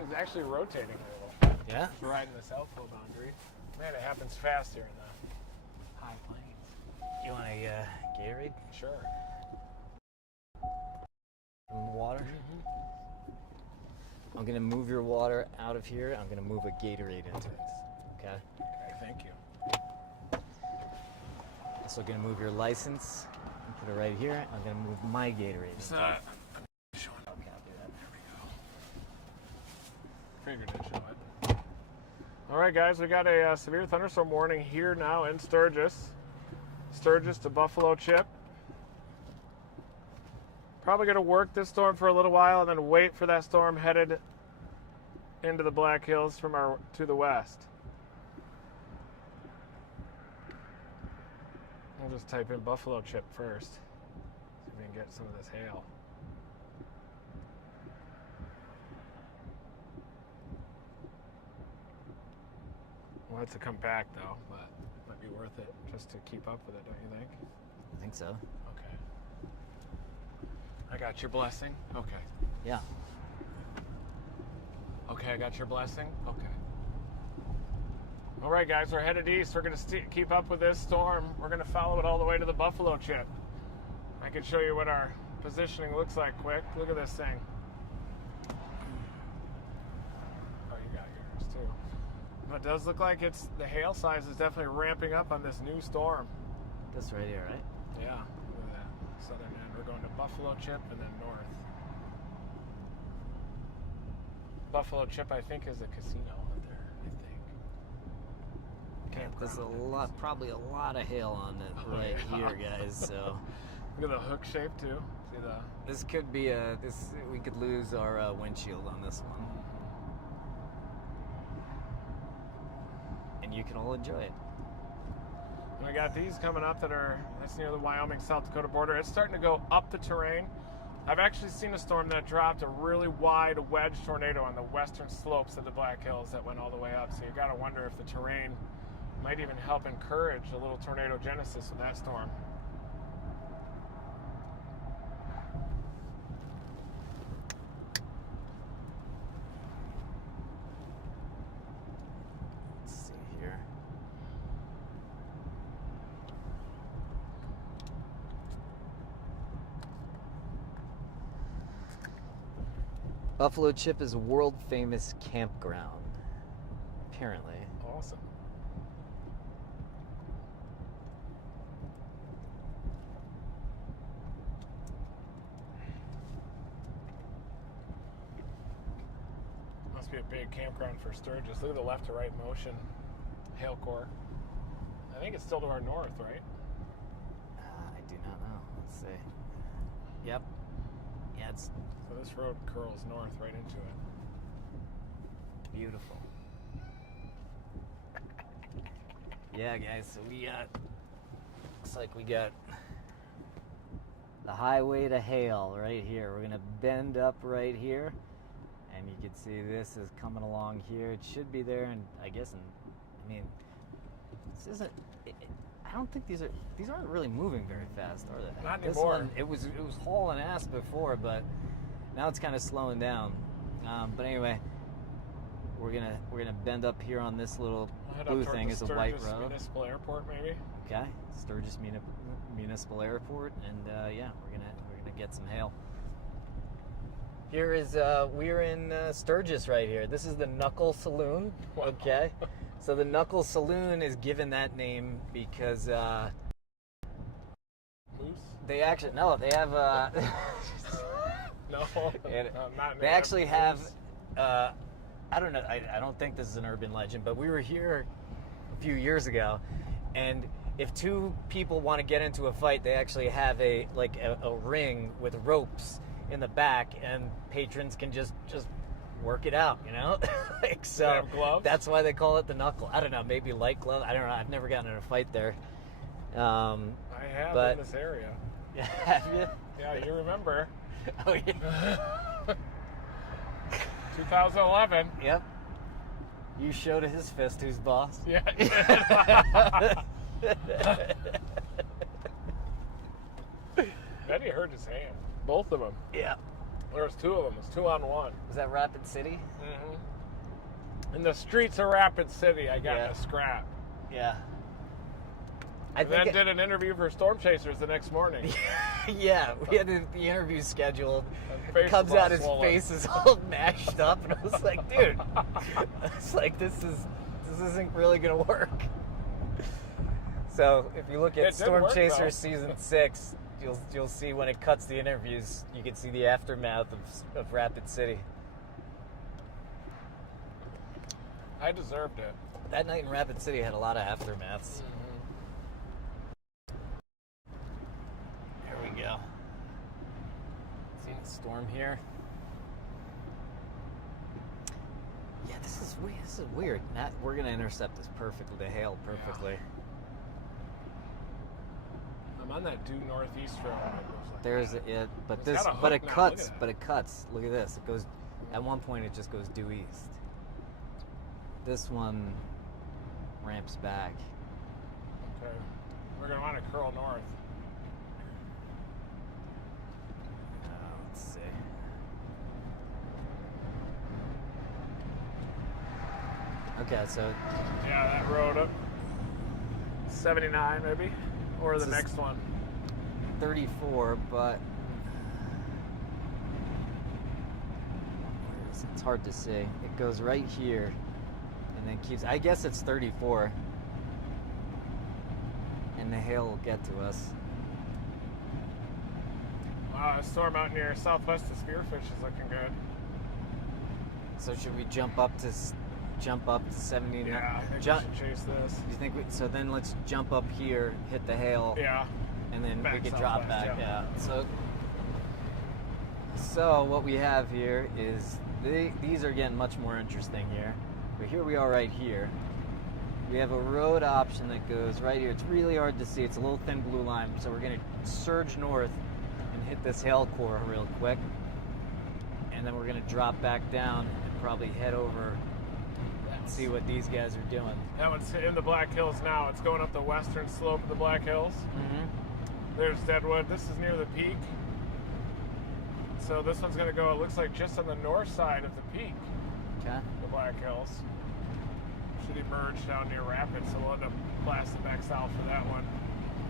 It's actually rotating a little. Yeah? It's right in the south flow boundary. Man, it happens fast here in the high plains. You want a Gatorade Sure. from the water? I'm gonna move your water out of here. I'm gonna move a Gatorade into it. Okay? Okay, thank you. Also gonna move your license and put it right here. I'm gonna move my Gatorade. It's into it. not showing up. Okay, I'll do that. There we go. Figured it'd show it. All right, guys, we got a severe thunderstorm warning here now in Sturgis. Sturgis to Buffalo Chip. Probably gonna work this storm for a little while and then wait for that storm headed into the Black Hills from to the west. We'll just type in Buffalo Chip first. See if we can get some of this hail. We'll have to come back though, but it might be worth it just to keep up with it, don't you think? I think so. Okay. I got your blessing. Okay. Yeah. Okay, I got your blessing. Okay. All right, guys, we're headed east. We're going to keep up with this storm. We're going to follow it all the way to the Buffalo Chip. I can show you what our positioning looks like quick. Look at this thing. Oh, you got yours too. It does look like the hail size is definitely ramping up on this new storm. This right here, right? Yeah, look at that. Southern end. We're going to Buffalo Chip and then north. Buffalo Chip, I think, is a casino out there, I think. Okay, there's probably a lot of hail on it right here, guys. So look at the hook shape too. See the? This could be we could lose our windshield on this one, and you can all enjoy it. And we got these coming up that's near the Wyoming, South Dakota border. It's starting to go up the terrain. I've actually seen a storm that dropped a really wide wedge tornado on the western slopes of the Black Hills that went all the way up. So you got to wonder if the terrain might even help encourage a little tornado genesis with that storm. Let's see here. Buffalo Chip is a world famous campground, apparently. Awesome. Must be a big campground for Sturgis. Look at the left to right motion. Hail core. I think it's still to our north, right? I do not know. Let's see. Yep. Yeah, it's So this road curls north right into it. beautiful. Yeah, guys, so looks like we got the highway to hail right here. We're gonna bend up right here, and you can see this is coming along here. It should be there, and this isn't. I don't think these aren't really moving very fast, are they? Not This anymore. one, it was hauling ass before, but now it's kind of slowing down. But anyway, we're gonna bend up here on this little We'll head blue up toward thing. the Is a white Sturgis road. Municipal Airport, maybe. Okay, Sturgis Municipal Airport, and yeah, we're gonna get some hail. Here is we're in Sturgis right here. This is the Knuckle Saloon. Wow. Okay, so the Knuckle Saloon is given that name because Moose? they actually they have No, And not they actually have I don't know. I don't think this is an urban legend, but we were here a few years ago, and if two people want to get into a fight, they actually have a ring with ropes in the back, and patrons can just work it out, you know. So They have gloves? that's why they call it the Knuckle. I don't know, maybe light glove. I don't know. I've never gotten in a fight there. I have but- in this area. Have you? Yeah, you remember. Oh yeah. 2011. Yep. You showed his fist who's boss. Yeah. Eddie hurt his hand. Both of them. Yeah. There was two of them. It was 2-on-1. Was that Rapid City? Mm-hmm. In the streets of Rapid City, I got in Yeah. a scrap. Yeah. And then did an interview for Stormchasers the next morning. Yeah, we had the interview scheduled. His face Comes was all out, his swollen. face is all mashed up, and I was like, dude, it's like this isn't really gonna work. So if you look at It did work, Stormchaser though. season 6, you'll see when it cuts the interviews, you can see the aftermath of Rapid City. I deserved it. That night in Rapid City had a lot of aftermaths. There we go. See the storm here? Yeah, this is weird. This is weird. We're gonna intercept this perfectly. The hail perfectly. I'm on that due northeast road. And it goes like There's that. it, but It's this, got a but hook it now, cuts. look at But it cuts. Look at this. It goes. At one point, it just goes due east. This one ramps back. Okay. We're going to want to curl north. Let's see. Okay, so Yeah, that road up 79 maybe, or the This is- next one. 34, but it's hard to see. It goes right here, and and then keeps. I guess it's 34, and the hail will get to us. Storm out near southwest of Spearfish is looking good. So should we jump up to 79? Yeah, I think we should chase this. Do you think so? Then let's jump up here, hit the hail. Yeah. And then Back we could southwest, drop back. yeah. So what we have here is these are getting much more interesting here. But here we are right here. We have a road option that goes right here. It's really hard to see. It's a little thin blue line. So we're going to surge north and hit this hail core real quick. And then we're going to drop back down and probably head over and see what these guys are doing. That one's in the Black Hills now. It's going up the western slope of the Black Hills. Mm-hmm. There's Deadwood. This is near the peak. So this one's going to go, it looks like, just on the north side of the peak. Okay. The Black Hills. Should emerge down near Rapids, so we'll end up blasting back south for that one.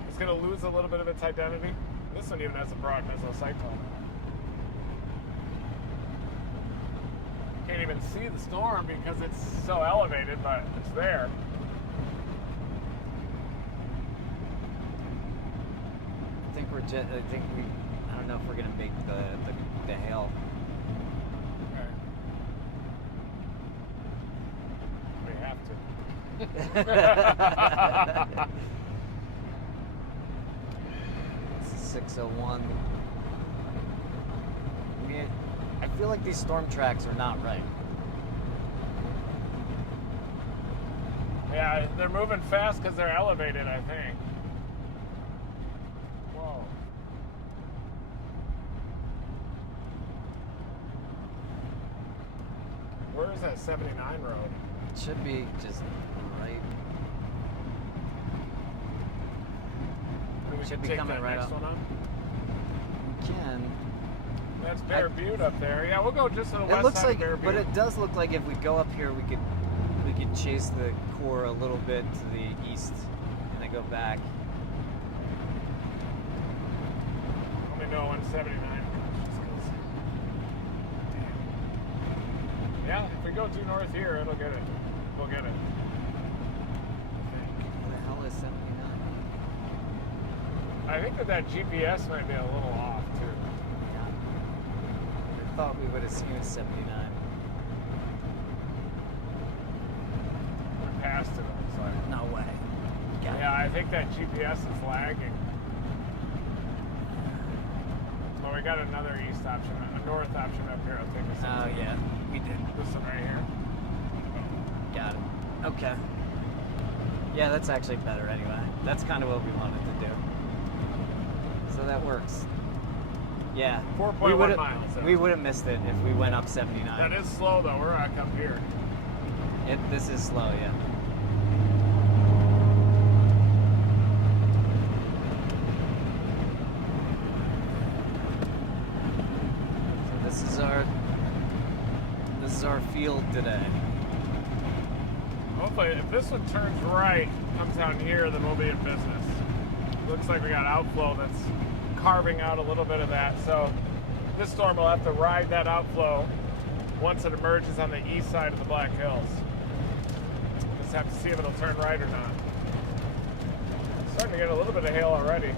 It's going to lose a little bit of its identity. This one even has a broad mesocyclone. Can't even see the storm because it's so elevated, but it's there. I don't know if we're gonna make the hail. Okay. We have to. This is 601. I feel like these storm tracks are not right. Yeah, they're moving fast because they're elevated, I think. Whoa. Where is that 79 road? It should be just right. We Should can be take coming that right next up. one on. We can. That's Bear Butte up there. Yeah, we'll go just to the It west looks side like, of Bear Butte. but it does look like if we go up here, we could chase the core a little bit to the east, and then go back. Let me know when 79 comes, just 'cause. Yeah, if we go due north here, it'll get it. We'll get it. Where the hell is 79? I think that GPS might be a little off too. I thought we would have seen a 79. We're past it, looks like. No way. Yeah, I think that GPS is lagging. Well, we got another east option, a north option up here. I'll take this. Oh yeah, we did. This one right here. Got it. Okay. Yeah, that's actually better anyway. That's kind of what we wanted to do. So that works. Yeah. 4.1 miles. We would have missed it if we went up 79. That is slow though. We're back up here. This is slow, yeah. So this is our field today. Hopefully, if this one turns right, comes down here, then we'll be in business. Looks like we got outflow that's carving out a little bit of that. So this storm will have to ride that outflow once it emerges on the east side of the Black Hills. Just have to see if it'll turn right or not. Starting to get a little bit of hail already.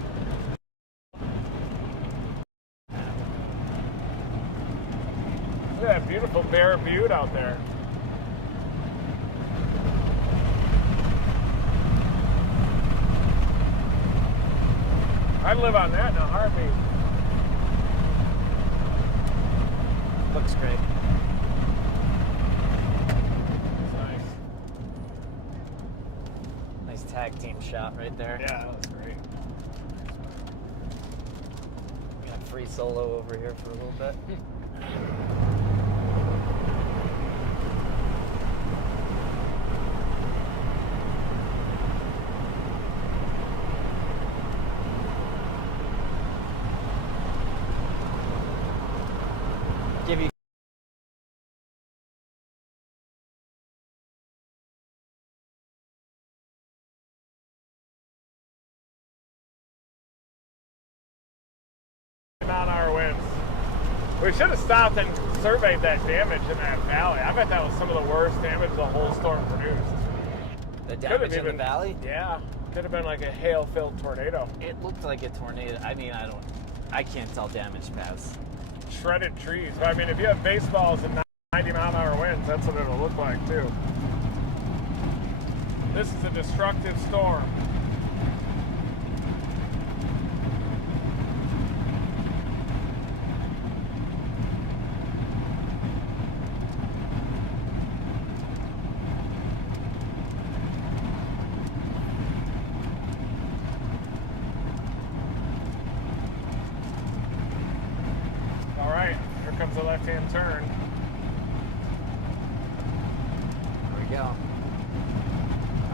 Look at that beautiful Bear Butte out there. I'd live on that in a heartbeat. Looks great. It's nice. Nice tag team shot right there. Yeah, that was great. Got free solo over here for a little bit. Give you Not our winds. We should have stopped and surveyed that damage in that valley. I bet that was some of the worst damage the whole storm produced. The damage in the valley? Yeah. Could have been like a hail-filled tornado. It looked like a tornado. I mean, I can't tell damage paths. Shredded trees. But I mean, if you have baseballs and 90-mile-an-hour winds, that's what it'll look like too. This is a destructive storm. All right, here comes the left-hand turn. There we go.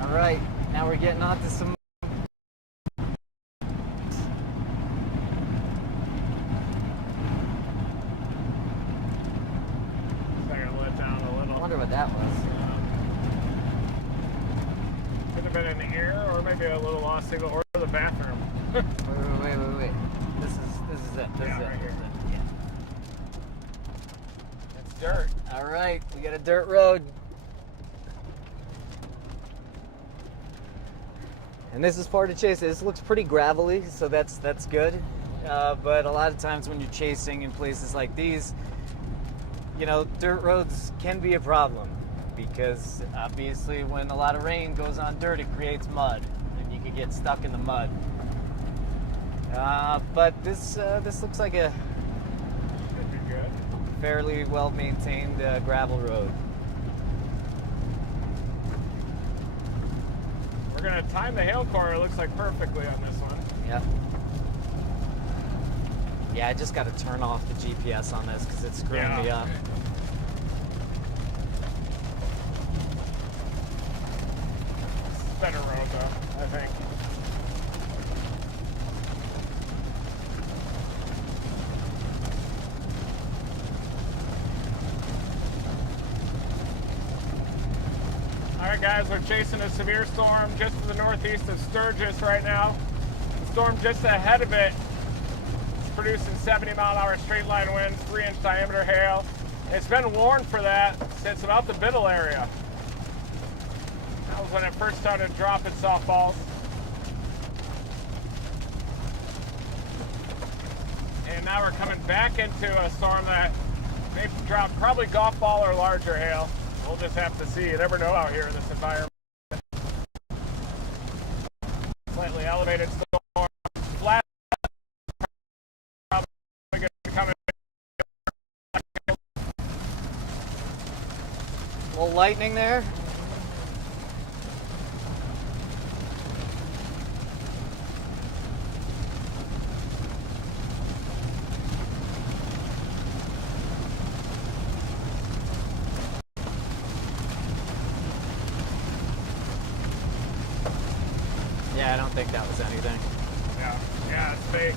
All right, now we're getting on to some. Starting to let down a I little. wonder what that was. Could have been in the air, or maybe a little lost signal, or the bathroom. Wait. This is it. This is it. Right here. Yeah. It's dirt. All right, we got a dirt road. And this is part of chase. This looks pretty gravelly, so that's good. But a lot of times when you're chasing in places like these, you know, dirt roads can be a problem because obviously when a lot of rain goes on dirt, it creates mud, and you could get stuck in the mud. But this looks like a Should be good. fairly well-maintained gravel road. We're gonna time the hail core, it looks like, perfectly on this one. Yep. Yeah, I just got to turn off the GPS on this because it's screwing me up. It's a better road though, I think. Alright guys, we're chasing a severe storm just to the northeast of Sturgis right now. The storm just ahead of it is producing 70-mile-an-hour straight line winds, 3-inch diameter hail. It's been warned for that since about the Biddle area. That was when it first started dropping softballs. And now we're coming back into a storm that may drop probably golf ball or larger hail. We'll just have to see. You never know out here in this environment. Slightly elevated storm. Flat. Probably going to come in. A little lightning there. Yeah, I don't think that was anything. Yeah, it's fake.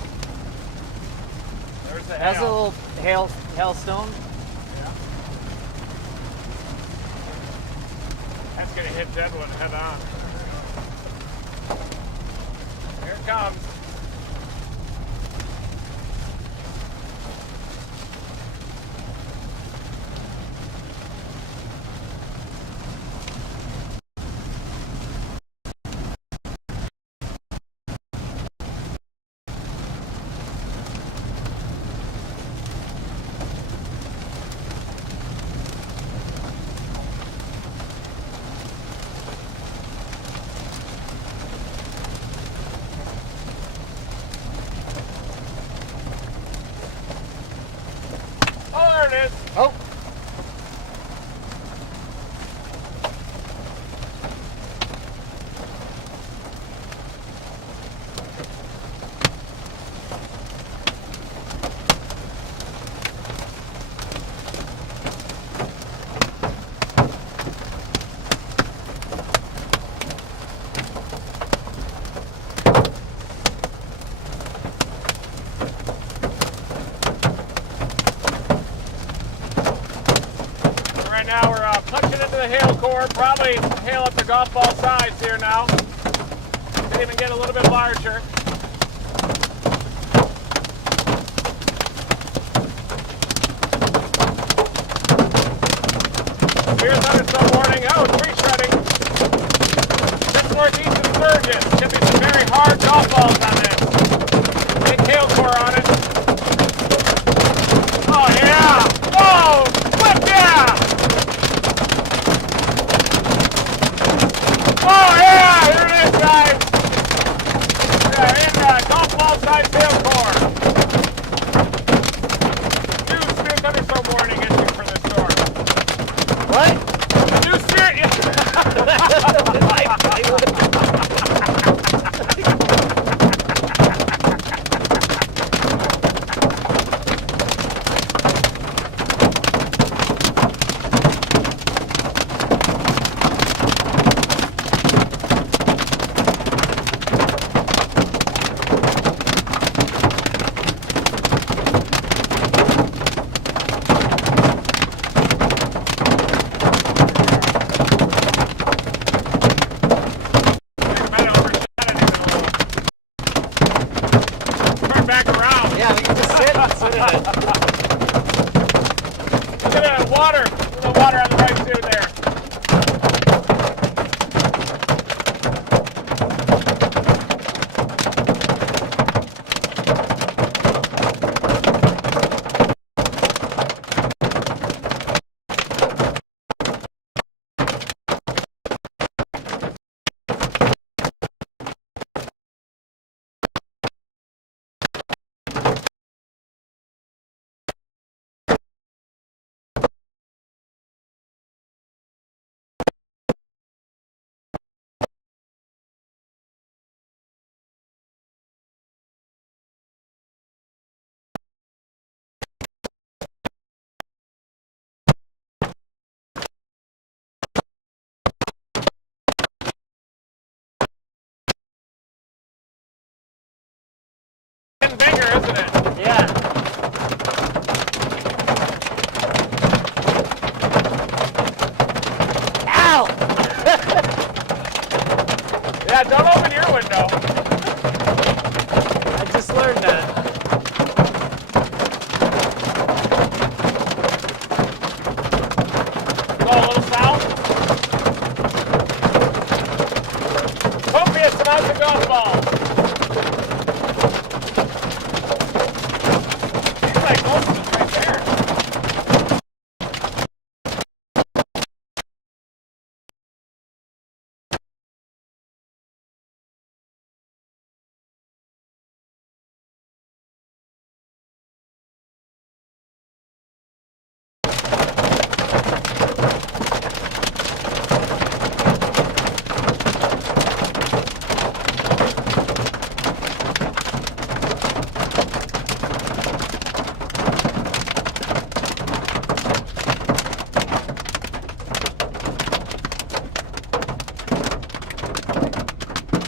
There's the That's a hail. little hailstone. Yeah. That's gonna hit Deadwood head on. Here it comes. Oh, there it is. Oh. Right now we're punching into the hail core, probably hail up the golf ball size here now. Could even get a little bit larger. Severe thunderstorm warning. Oh, tree shredding. Just northeast of Sturgis. Should be some very hard golf balls on this. Big hail core on it. Oh, yeah. Whoa. Flip, yeah. Oh, yeah. Here it is, guys. Yeah, in golf ball size hail core. New severe thunderstorm warning issued for this storm. What? New severe. Back around. Yeah, we can just sit in it. Look at that water. A little water on the right too there. Getting bigger, isn't it? Yeah. Ow! Yeah, don't open your window. I just learned that. Go a little south. Copious amounts of golf balls. Seems like most of it's right there.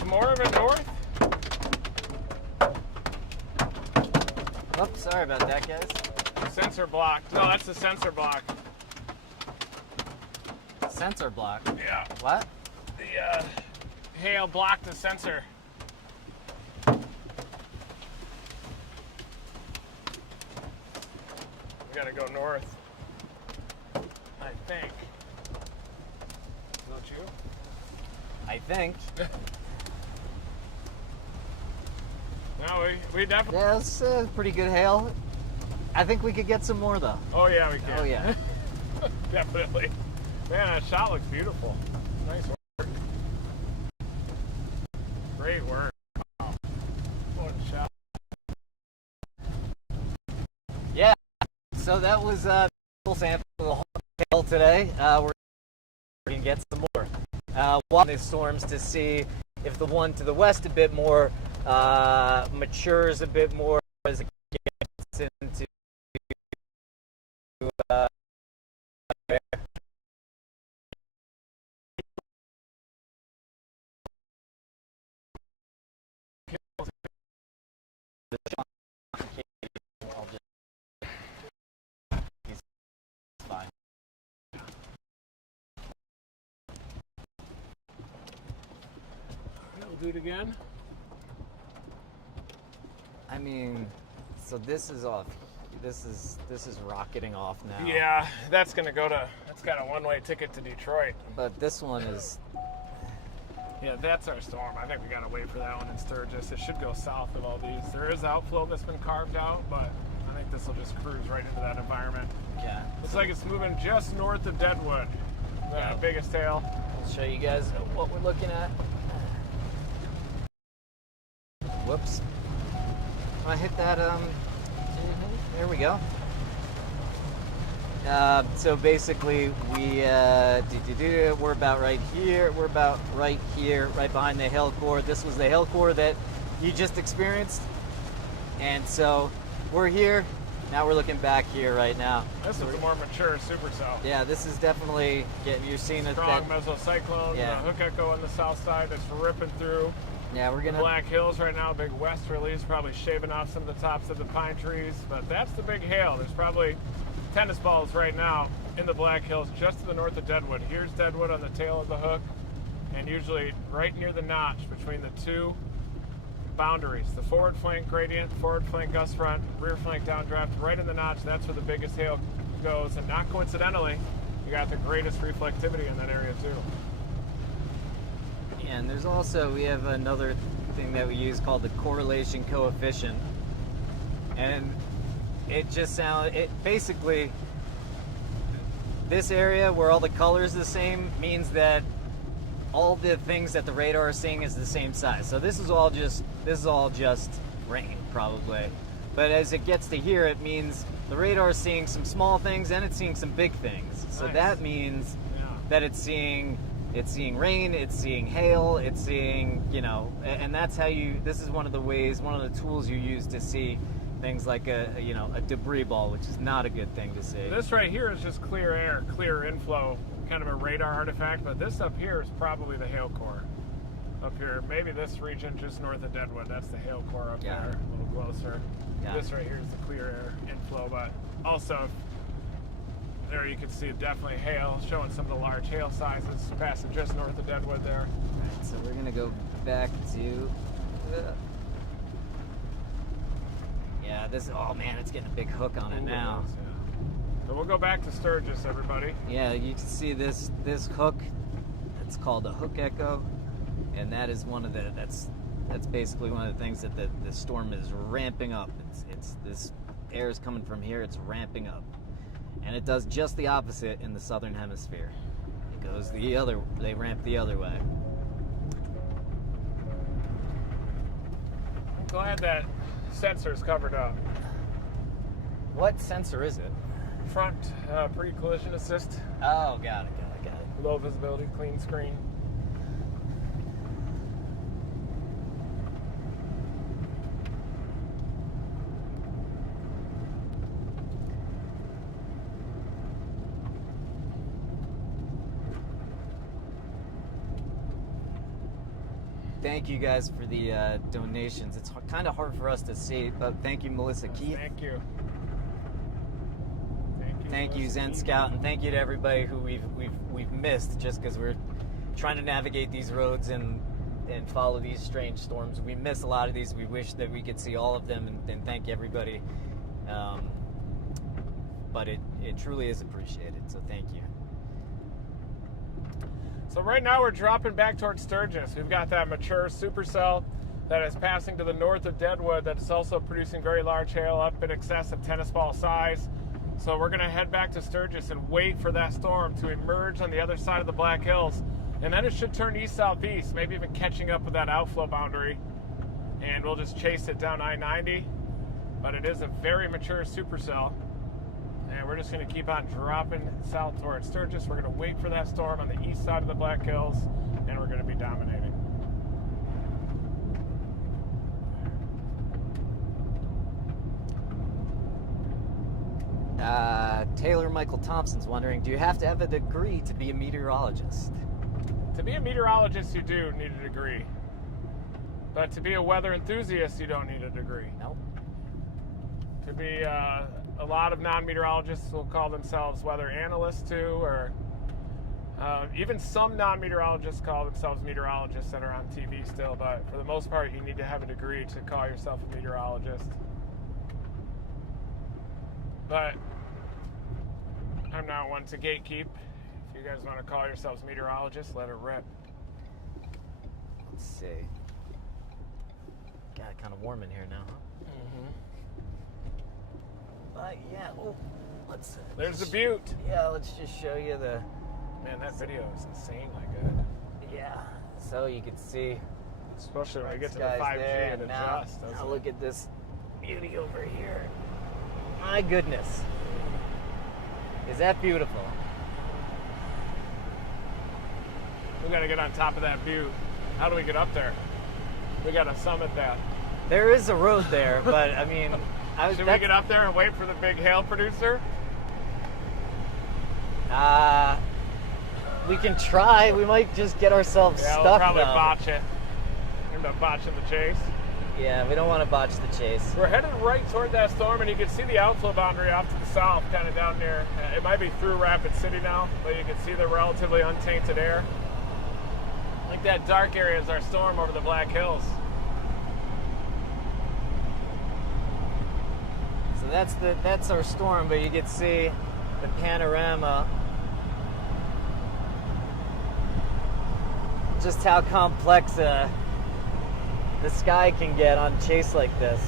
More of it north. Oh, sorry about that, guys. Sensor block. No, that's the sensor block. Sensor block. Yeah. What? The hail blocked the sensor. We gotta go north. I think. Don't you? I think. No, we definitely. Yeah, it's pretty good hail. I think we could get some more, though. Oh yeah, we can. Oh, yeah. Definitely. Man, that shot looks beautiful. Nice work. Great work. Wow. What a shot. Yeah. So that was a full sample of the whole hail today. We're going to get some more. Watching the storms to see if the one to the west a bit more matures a bit more as it gets into he's fine. We'll do it again. I mean, so this is off this is rocketing off now. Yeah, that's got a one-way ticket to Detroit. But this one is. Yeah, that's our storm. I think we gotta wait for that one in Sturgis. It should go south of all these. There is outflow that's been carved out, but I think this will just cruise right into that environment. Yeah. Looks like it's moving just north of Deadwood. The biggest hail. I'll show you guys what we're looking at. Whoops. I hit that. There we go. So basically, we're about right here. We're about right here, right behind the hail core. This was the hail core that you just experienced, and so we're here. Now we're looking back here right now. This is a more mature supercell. Yeah, this is definitely getting. You're seeing it. Strong mesocyclone. Yeah. Hook echo on the south side that's ripping through. Yeah, we're gonna. Black Hills right now, big westerlies, probably shaving off some of the tops of the pine trees. But that's the big hail. There's probably tennis balls right now in the Black Hills, just to the north of Deadwood. Here's Deadwood on the tail of the hook, and usually right near the notch between the two boundaries, the forward flank gradient, forward flank gust front, rear flank downdraft, right in the notch. That's where the biggest hail goes, and not coincidentally, you got the greatest reflectivity in that area too. And there's also, we have another thing that we use called the correlation coefficient, and it basically, this area where all the colors the same means that all the things that the radar is seeing is the same size. So this is all just rain probably, but as it gets to here, it means the radar is seeing some small things and it's seeing some big things. So Nice. that means that it's seeing rain, it's seeing hail, it's seeing, and that's how this is one of the tools you use to see things like a debris ball, which is not a good thing to see. This right here is just clear air, clear inflow, kind of a radar artifact, but this up here is probably the hail core. Up here, maybe this region just north of Deadwood, that's the hail core up there, a little closer. Yeah. This right here is the clear air inflow, but also there you can see definitely hail, showing some of the large hail sizes passing just north of Deadwood there. Alright, so we're gonna go back to oh man, it's getting a big hook on it now. So we'll go back to Sturgis, everybody. Yeah, you can see this hook. It's called a hook echo, and that is that's basically one of the things that the storm is ramping up. It's this air is coming from here. It's ramping up, and it does just the opposite in the southern hemisphere. It goes they ramp the other way. I'm glad that sensor's covered up. What sensor is it? Front pre-collision assist. Oh, got it. Low visibility, clean screen. Thank you guys for the donations. It's kind of hard for us to see, but thank you, Melissa Keith. Thank you. Thank you, Zen Scout, and thank you to everybody who we've missed just because we're trying to navigate these roads and follow these strange storms. We miss a lot of these. We wish that we could see all of them, and thank everybody. But it truly is appreciated, so thank you. So right now we're dropping back towards Sturgis. We've got that mature supercell that is passing to the north of Deadwood that is also producing very large hail up in excess of tennis ball size. So we're going to head back to Sturgis and wait for that storm to emerge on the other side of the Black Hills. And then it should turn east-southeast, maybe even catching up with that outflow boundary. And we'll just chase it down I-90. But it is a very mature supercell. And we're just going to keep on dropping south towards Sturgis. We're going to wait for that storm on the east side of the Black Hills, and we're going to be dominating. Taylor Michael Thompson's wondering, do you have to have a degree to be a meteorologist? To be a meteorologist, you do need a degree. But to be a weather enthusiast, you don't need a degree. Nope. To be a lot of non-meteorologists will call themselves weather analysts too, or even some non-meteorologists call themselves meteorologists that are on TV still, but for the most part you need to have a degree to call yourself a meteorologist. but I'm not one to gatekeep. If you guys want to call yourselves meteorologists, let it rip. Let's see. Got kind of warm in here now, huh? But yeah, oh, let's. There's the butte. Yeah, let's just show you the. Man, that video is insanely good. Yeah, so you can see. Especially when we get to the Skies 5G there, and now, adjust. now look at this beauty over here. My goodness. Is that beautiful? We gotta get on top of that butte. How do we get up there? We gotta summit that. There is a road there, but I mean, Should we get up there and wait for the big hail producer? We can try. We might just get ourselves Yeah, stuck. we'll probably though. botch it. End up botching the chase. Yeah, we don't want to botch the chase. We're headed right toward that storm, and you can see the outflow boundary off to the south, kind of down there. It might be through Rapid City now, but you can see the relatively untainted air. I think that dark area is our storm over the Black Hills. So that's our storm, but you can see the panorama. Just how complex the sky can get on chase like this.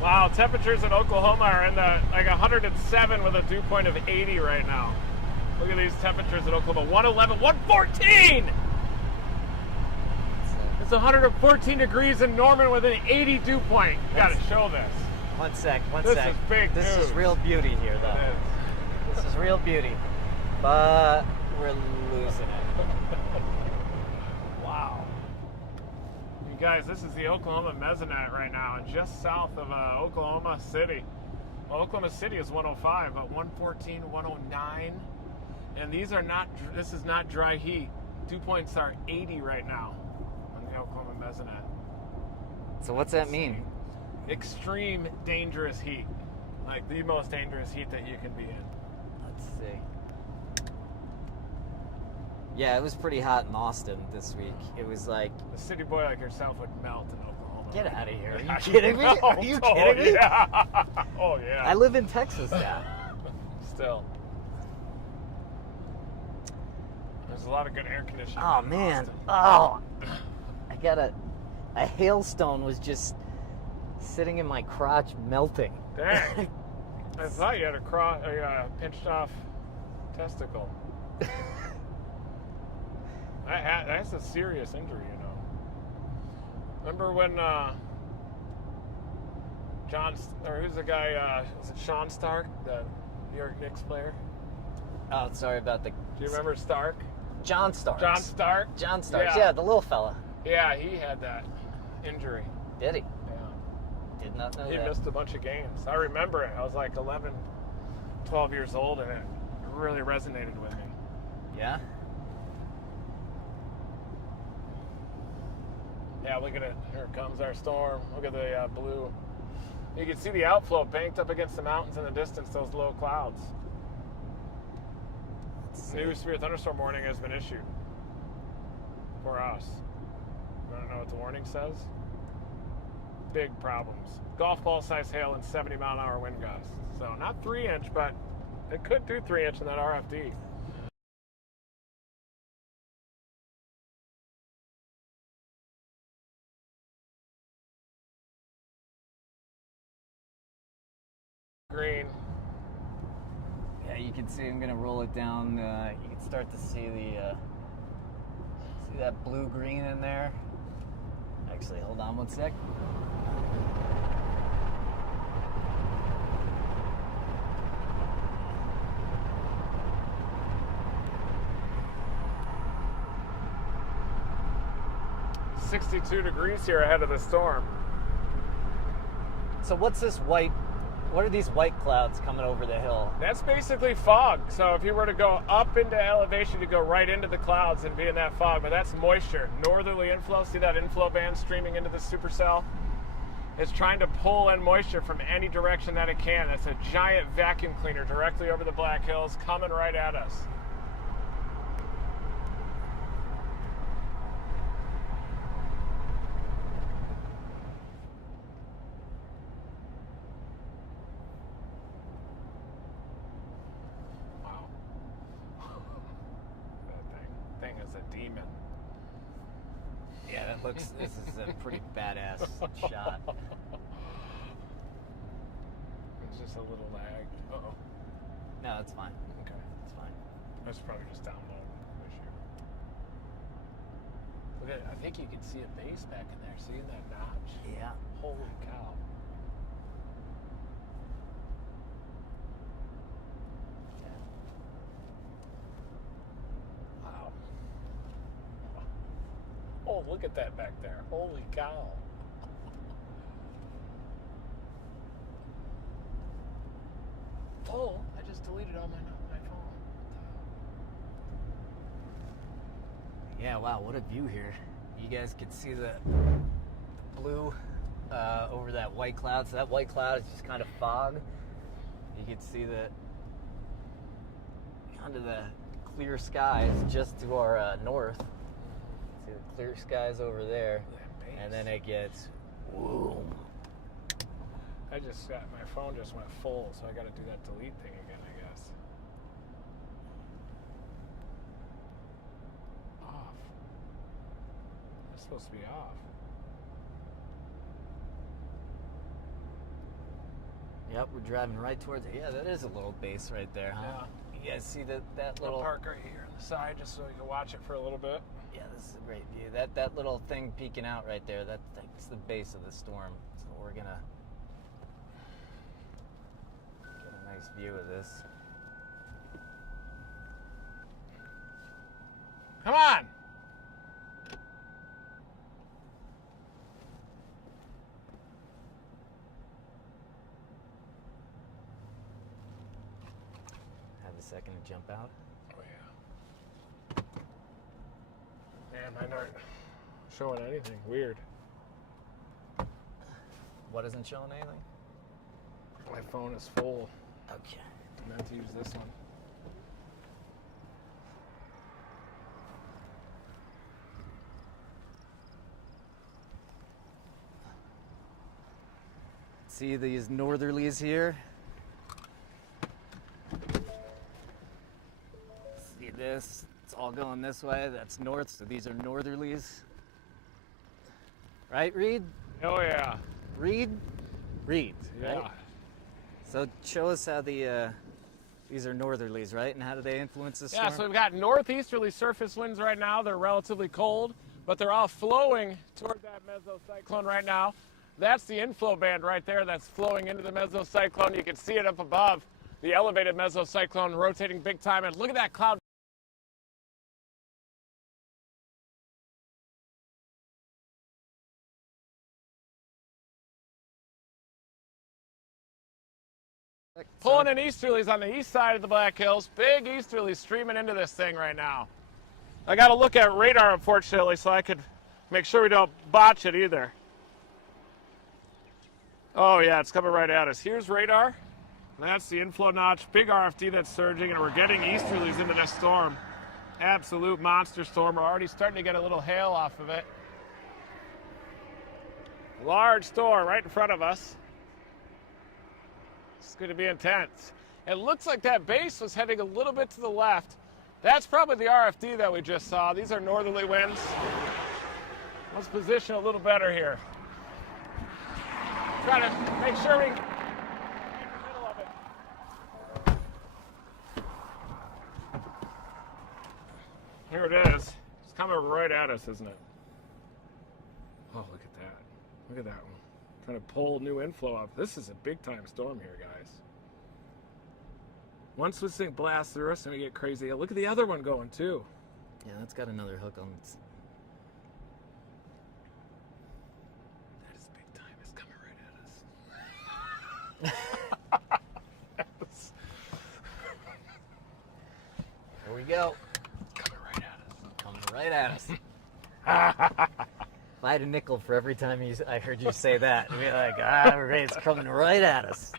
Wow, temperatures in Oklahoma are in the like 107 with a dew point of 80 right now. Look at these temperatures in Oklahoma. 111, 114! It's 114 degrees in Norman with an 80 dew point. You gotta show this. One sec. This is big This news. is real beauty here, though. It is. This is real beauty. But we're losing it. Wow. You guys, this is the Oklahoma mesonet right now, and just south of Oklahoma City. Well, Oklahoma City is 105, but 114, 109. And these are not, this is not dry heat. Dew points are 80 right now on the Oklahoma mesonet. So what's that mean? Extreme dangerous heat. Like the most dangerous heat that you can be in. Let's see. Yeah, it was pretty hot in Austin this week. It was like, A city boy like yourself would melt in Oklahoma. get out of here. Are you I kidding me? know. Are you Oh, kidding me? yeah. Oh, yeah. I live in Texas now. Still. There's a lot of good air conditioning. Oh in man. Austin. Oh. I got a hailstone was just sitting in my crotch melting. Dang. I thought you had a pinched off testicle. That's a serious injury, you know. Remember when who's the guy, was it Sean Stark, the New York Knicks player? Oh, sorry about the. Do you remember Stark? John Stark. John Stark? John Stark. Yeah. Yeah, the little fella. Yeah, he had that injury. Did he? Yeah. Did not know He that. missed a bunch of games. I remember it. I was like 11, 12 years old, and it really resonated with me. Yeah. Yeah, look at it. Here comes our storm. Look at the blue. You can see the outflow banked up against the mountains in the distance, those low clouds. New severe thunderstorm warning has been issued for us. You want to know what the warning says? Big problems. Golf ball size hail and 70-mile-an-hour wind gusts. So not 3-inch, but it could do 3-inch in that RFD. Green. Yeah, you can see. I'm gonna roll it down. You can start to see the see that blue-green in there. Actually, hold on one sec. .62 degrees here ahead of the storm. So what's this white what are these white clouds coming over the hill? That's basically fog. So if you were to go up into elevation, you go right into the clouds and be in that fog. But that's moisture. Northerly inflow. See that inflow band streaming into the supercell? It's trying to pull in moisture from any direction that it can. That's a giant vacuum cleaner directly over the Black Hills coming right at us. Wow. That thing is a demon. Yeah, that looks. This is a pretty badass shot. It's just a little lag. Uh-oh. No, that's fine. Okay. It's fine. That's probably just download issue. Look at, I think you can see a base back in there. See that notch? Yeah. Holy cow. Wow. Oh, look at that back there. Holy cow. Oh, I just deleted all my phone. Yeah, wow, what a view here. You guys can see the blue over that white cloud. So that white cloud is just kind of fog. You can see that under the clear skies just to our north. See the clear skies over there. And then it gets, whoa. I just got, my phone just went full, so I got to do that delete thing again, I guess. Off. It's supposed to be off. Yep, we're driving right towards it. Yeah, that is a little base right there, huh? Yeah. You guys see that I'll little... park right here on the side just so you can watch it for a little bit. Yeah, this is a great view. That little thing peeking out right there, that's the base of the storm. So we're gonna get a nice view of this. Come on! Have a second to jump out. Oh, yeah. Man, mine aren't showing anything. Weird. What isn't showing anything? My phone is full. Okay. I meant to use this one. See these northerlies here? See this? It's all going this way. That's north, so these are northerlies. Right, Reed? Oh, yeah. Reed? Reed, right? Yeah. So show us how these are northerlies, right? And how do they influence the storm? Yeah, so we've got northeasterly surface winds right now. They're relatively cold, but they're all flowing toward that mesocyclone right now. That's the inflow band right there that's flowing into the mesocyclone. You can see it up above, the elevated mesocyclone rotating big time. And look at that cloud. Pulling in easterlies on the east side of the Black Hills. Big easterlies streaming into this thing right now. I got to look at radar, unfortunately, so I could make sure we don't botch it either. Oh, yeah, it's coming right at us. Here's radar. That's the inflow notch. Big RFD that's surging, and we're getting easterlies into this storm. Absolute monster storm. We're already starting to get a little hail off of it. Large storm right in front of us. It's going to be intense. It looks like that base was heading a little bit to the left. That's probably the RFD that we just saw. These are northerly winds. Let's position a little better here. Try to make sure we get in the middle of it. Here it is. It's coming right at us, isn't it? Oh, look at that. Look at that one. Trying to pull new inflow up. This is a big time storm here, guys. Once this thing blasts through us and we get crazy, look at the other one going too. Yeah, that's got another hook on it. That is big time. It's coming right at us. go. Coming right at us. Coming right at us. If I had a nickel for every time I heard you say that, I'd be like, Ray, it's coming right at us.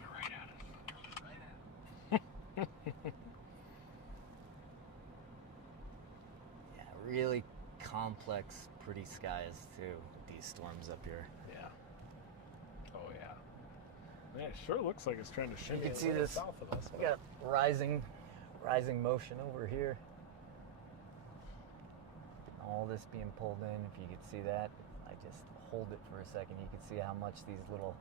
Right at us. Yeah, really complex, pretty skies too with these storms up here. Yeah. Oh yeah. Man, it sure looks like it's trying to shimmy. You can see a little this. south of us. We got rising motion over here. All this being pulled in. If you could see that, I just hold it for a second. You can see how much these little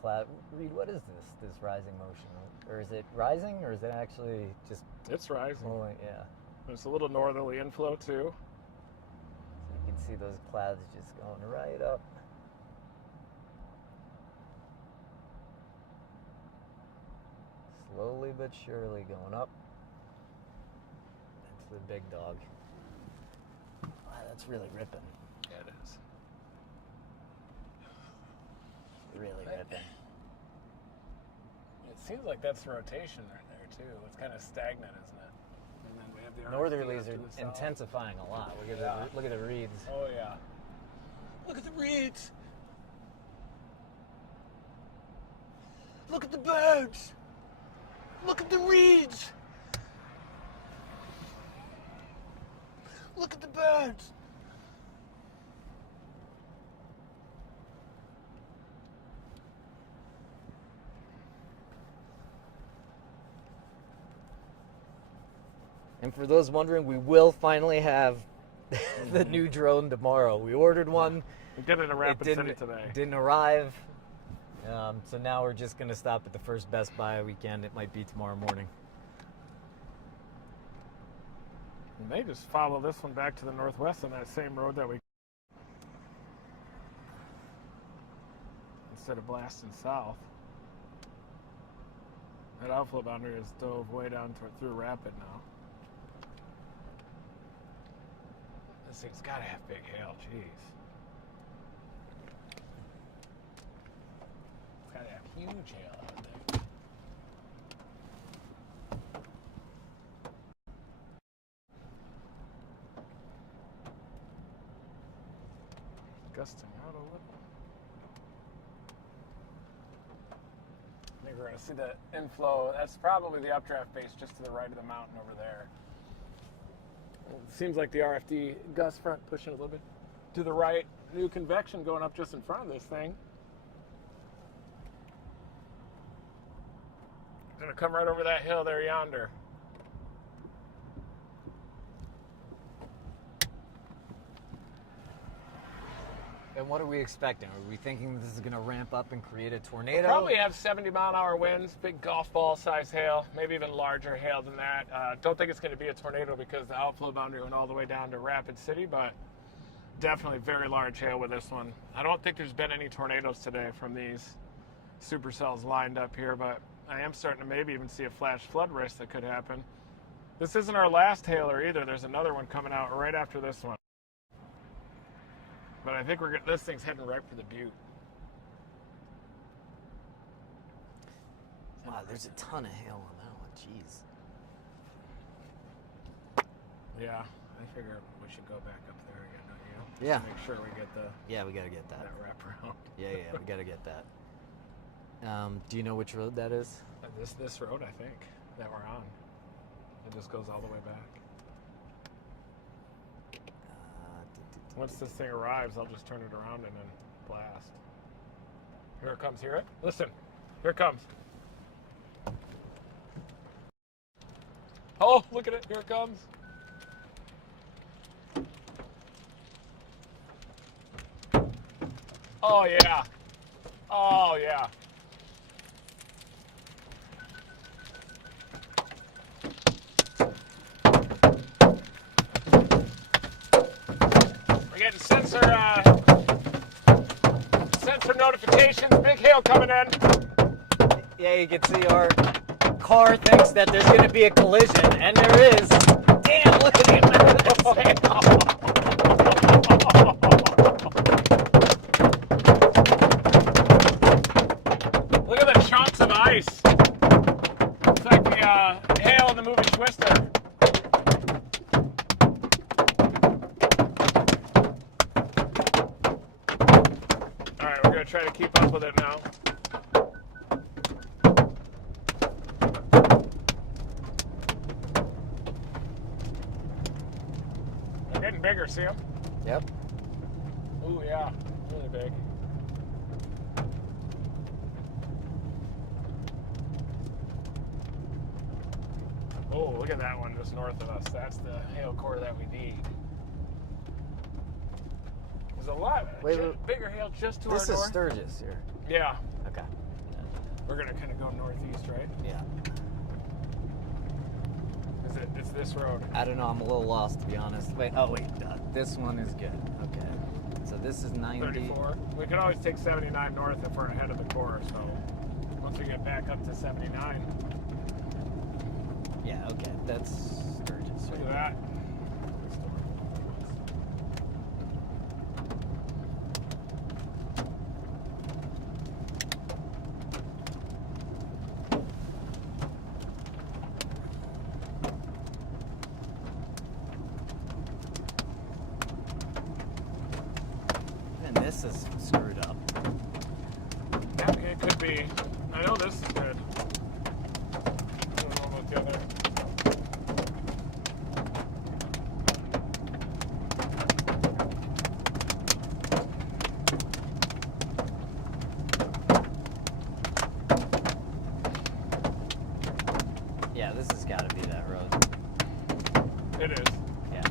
cloud. Reed, what is this? This rising motion, or is it rising, or is it actually just It's rising. flowing? Yeah. There's a little northerly inflow too. So you can see those clouds just going right up. Slowly but surely going up. That's the big dog. Wow, that's really ripping. Yeah, it is. Really ripping. It seems like that's the rotation right there too. It's kind of stagnant, isn't it? And then we have the Northerlies RFD are to the south. intensifying a lot. Look at Yeah. look at the reeds. Oh yeah. Look at the reeds. Look at the birds. Look at the reeds. Look at the birds. And for those wondering, we will finally have the new drone tomorrow. We ordered one. We did it in Rapid It City today. didn't arrive. So now we're just going to stop at the first Best Buy weekend. It might be tomorrow morning. And they just follow this one back to the northwest on that same road that we. Instead of blasting south. That outflow boundary is dove way down through Rapid now. This thing's got to have big hail, jeez. It's got to have huge hail out there. Gusting out a little. I think we're going to see the inflow. That's probably the updraft base just to the right of the mountain over there. It seems like the RFD gust front pushing a little bit to the right. New convection going up just in front of this thing. It's going to come right over that hill there yonder. And what are we expecting? Are we thinking this is going to ramp up and create a tornado? Probably have 70-mile-an-hour winds, big golf ball size hail, maybe even larger hail than that. Don't think it's going to be a tornado because the outflow boundary went all the way down to Rapid City, but definitely very large hail with this one. I don't think there's been any tornadoes today from these supercells lined up here, but I am starting to maybe even see a flash flood risk that could happen. This isn't our last hailer either. There's another one coming out right after this one. But I think this thing's heading right for the butte. Wow, there's a ton of hail on that one. Jeez. Yeah, I figure we should go back up there again, don't you? Just Yeah. to make sure we get the Yeah, we got to get that. wraparound. Yeah, we got to get that. Do you know which road that is? This road, I think, that we're on. It just goes all the way back. Once this thing arrives, I'll just turn it around and then blast. Here it comes. Hear it? Listen. Here it comes. Oh, look at it. Here it comes. Oh, yeah. Oh, yeah. We're getting sensor notifications. Big hail coming in. Yeah, you can see our car thinks that there's going to be a collision, and there is. Damn, look at the amount of this hail. gonna try to keep up with it now. They're getting bigger, see them? Yep. Ooh, yeah, really big. Oh, look at that one just north of us. That's the hail core that we need. There's a lot bigger hail just to our north. This is Sturgis here. Yeah. Okay. We're going to kind of go northeast, right? Yeah. It's this road. I don't know. I'm a little lost, to be honest. Wait. Oh, wait. This one is good. Okay. So this is 90. 34. We can always take 79 north if we're ahead of the core. So once we get back up to 79. Yeah, okay. That's Sturgis. Look at that. And this is screwed up. Yeah, it could be. I know this is good. I don't know about the other. Yeah, this has got to be that road. It is. Yeah.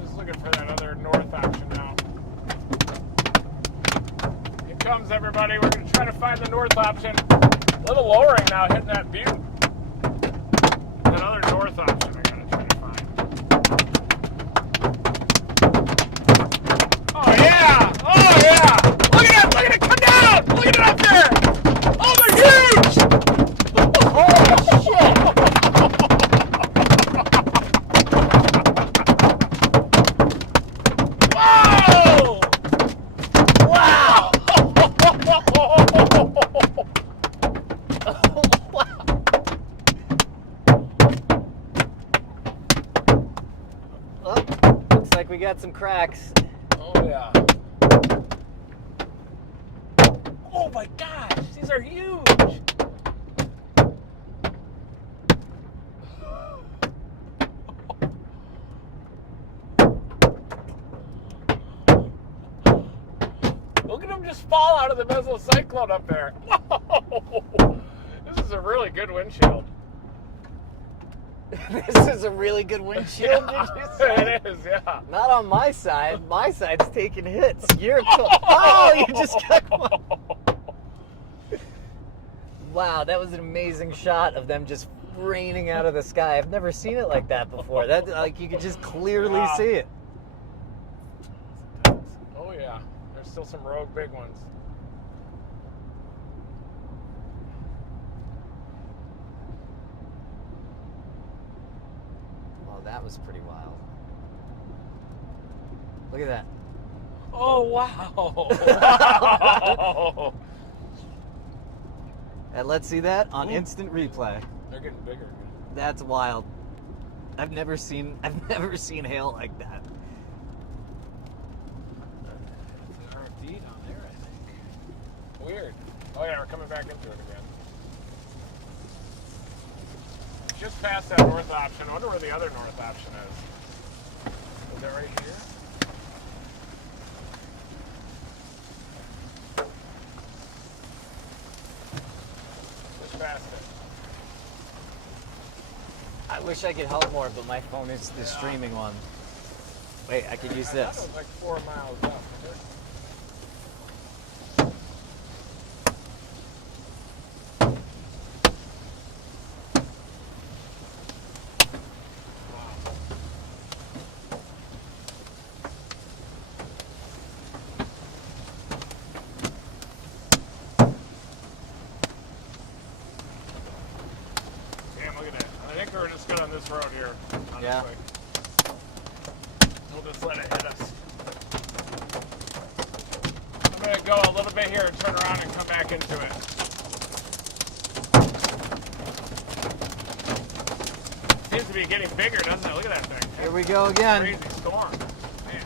Just looking for that other north option now. Here comes everybody. We're going to try to find the north option. A little lowering now, hitting that butte. Another north option I got to try to find. Oh, yeah! Oh, yeah! Look at it! Look at it! Come down! Look at it up there! Oh, they're huge! Oh, shit! Whoa! Wow! Oh, looks like we got some cracks. Oh, yeah. Oh, my gosh. These are huge. Look at them just fall out of the mesocyclone up there. Whoa. This is a really good windshield. This is a really good windshield, did you say? It is, yeah. Not on my side. My side's taking hits. You're oh, you just got one. Wow, that was an amazing shot of them just raining out of the sky. I've never seen it like that before. That like you could just clearly see it. Oh yeah, there's still some rogue big ones. Well, that was pretty wild. Look at that. Oh wow! Wow. And let's see that on instant replay. They're getting bigger. That's wild. I've never seen hail like that. There's an RFD down there, I think. Weird. Oh yeah, we're coming back into it again. Just past that north option. I wonder where the other north option is. Is that right here? Just past it. I wish I could help more, but my phone is the streaming one. Wait, I could use I this. thought it was like 4 miles up. We're just good on this road here. Yeah. We'll just let it hit us. I'm going to go a little bit here and turn around and come back into it. Seems to be getting bigger, doesn't it? Look at that thing. Here we go again. Crazy storm. Man.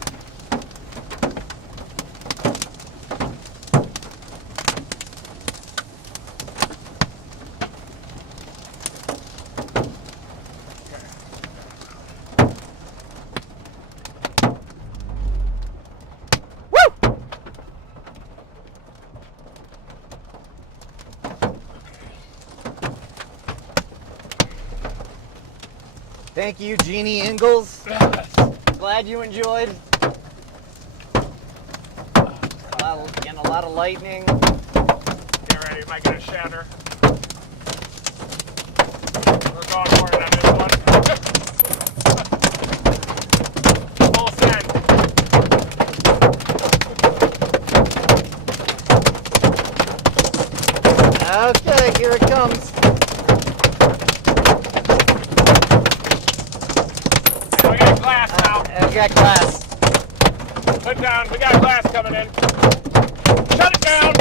Thank you, Jeannie Ingalls. Glad you enjoyed. Getting a lot of lightning. Get ready, might get a shatter. We're going for it on this one. Full send. Okay, here it comes. And we got glass now. And we got glass. Put down, we got glass coming in. Shut it down.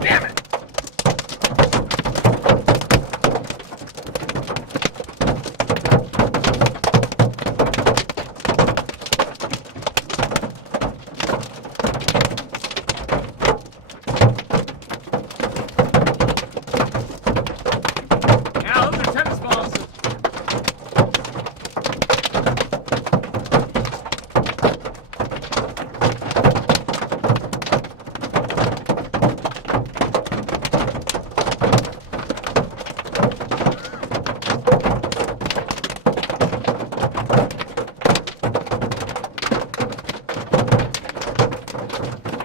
Damn it. Yeah, those are tennis balls.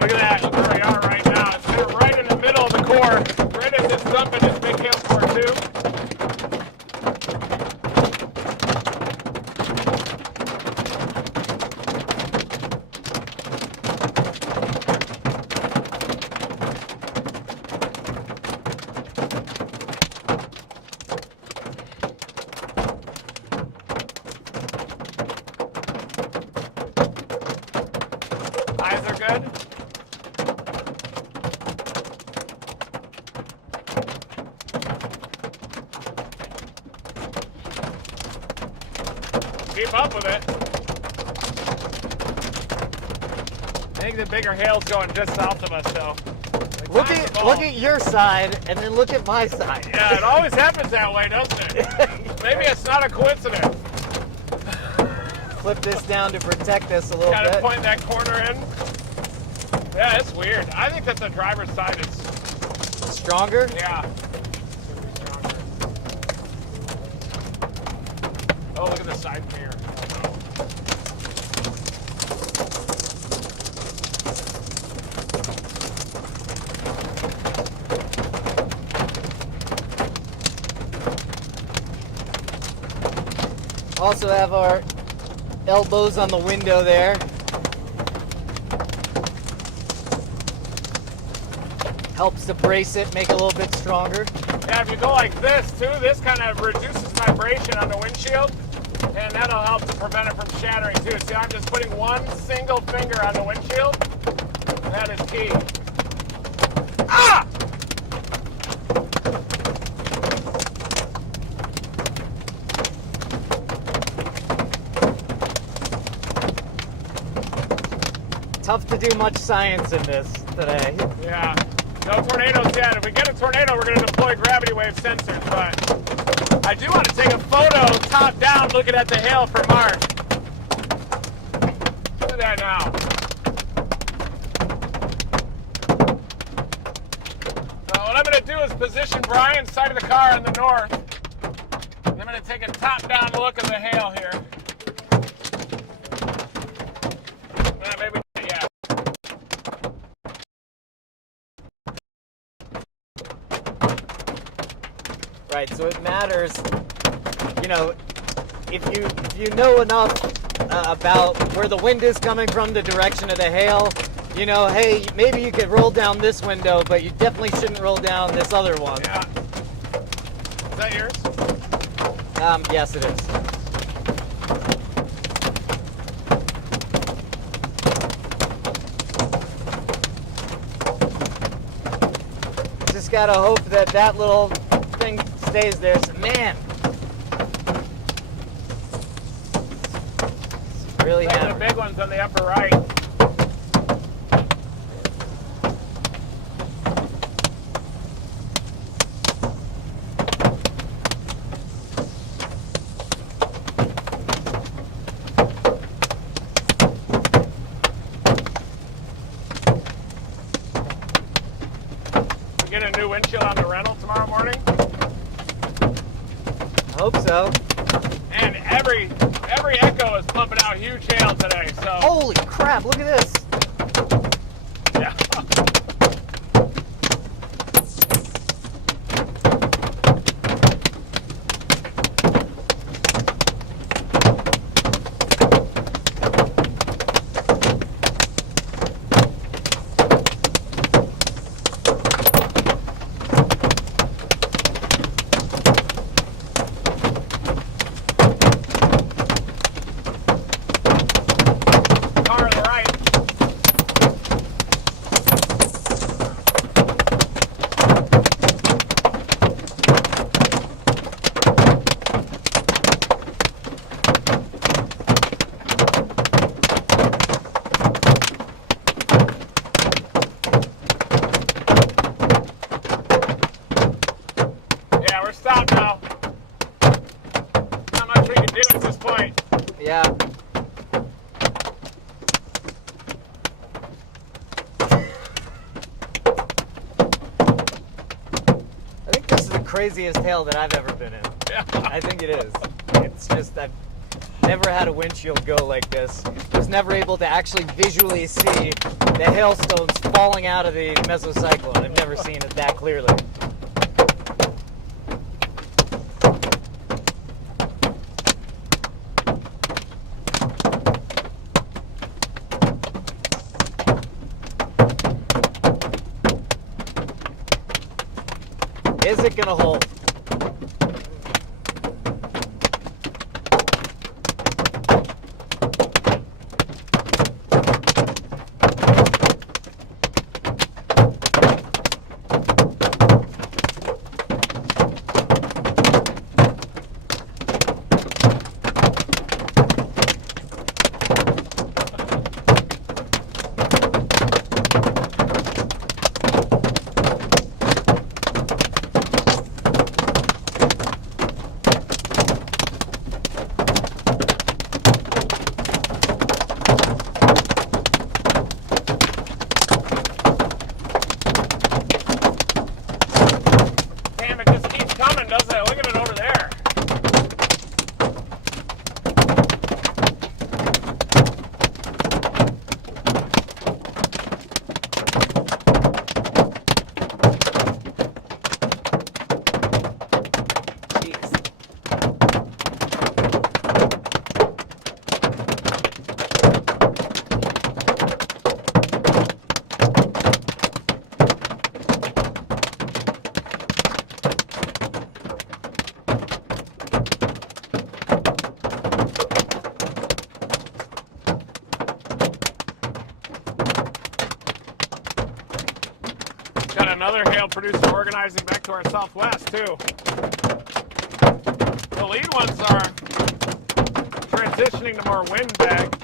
Look at that, look where we are right now. It's sitting right in the middle of the core, right as it's dumping this big hailstorm too. Eyes are good. Keep up with it. I think the bigger hail's going just south of us, though. Look at your side, and then look at my side. Yeah, it always happens that way, doesn't it? Maybe it's not a coincidence. Flip this down to protect us a little Gotta bit. point that corner in. Yeah, it's weird. I think that the driver's side is, Stronger? yeah. It's gonna be stronger. Oh, look at the side mirror. Oh, no. Also have our elbows on the window there. Helps to brace it, make it a little bit stronger. Yeah, if you go like this too, this kind of reduces vibration on the windshield, and that'll help to prevent it from shattering too. See, I'm just putting one single finger on the windshield. That is key. Ah! Tough to do much science in this today. Yeah. No tornadoes yet. If we get a tornado, we're going to deploy gravity wave sensors, but I do want to take a photo top down looking at the hail from Mars. Look at that now. So what I'm going to do is position Brian's side of the car in the north. And I'm going to take a top down look at the hail here. Maybe, yeah. Right, so it matters, you know, if you know enough about where the wind is coming from, the direction of the hail, you know, hey, maybe you could roll down this window, but you definitely shouldn't roll down this other one. Yeah. Is that yours? Yes, it is. Just gotta hope that that little thing stays there. So, man, it's really Like the hammering. big ones on the upper right. get a new windshield on the rental tomorrow morning. I hope so. And every echo is pumping out huge hail today. So Holy crap! Look at this. yeah. Car to the right. Yeah, we're stopped now. Not much we can do at this point. Yeah. I think this is the craziest hail that I've ever been in. Yeah. I think it is. It's just I've never had a windshield go like this. Was never able to actually visually see the hailstones falling out of the mesocyclone. I've never seen it that clearly. Is it gonna hold? Damn, it just keeps coming, doesn't it? Look at it over there. Jeez. Got another hail producer organizing back to our southwest, too. The lead ones are transitioning to more wind bag.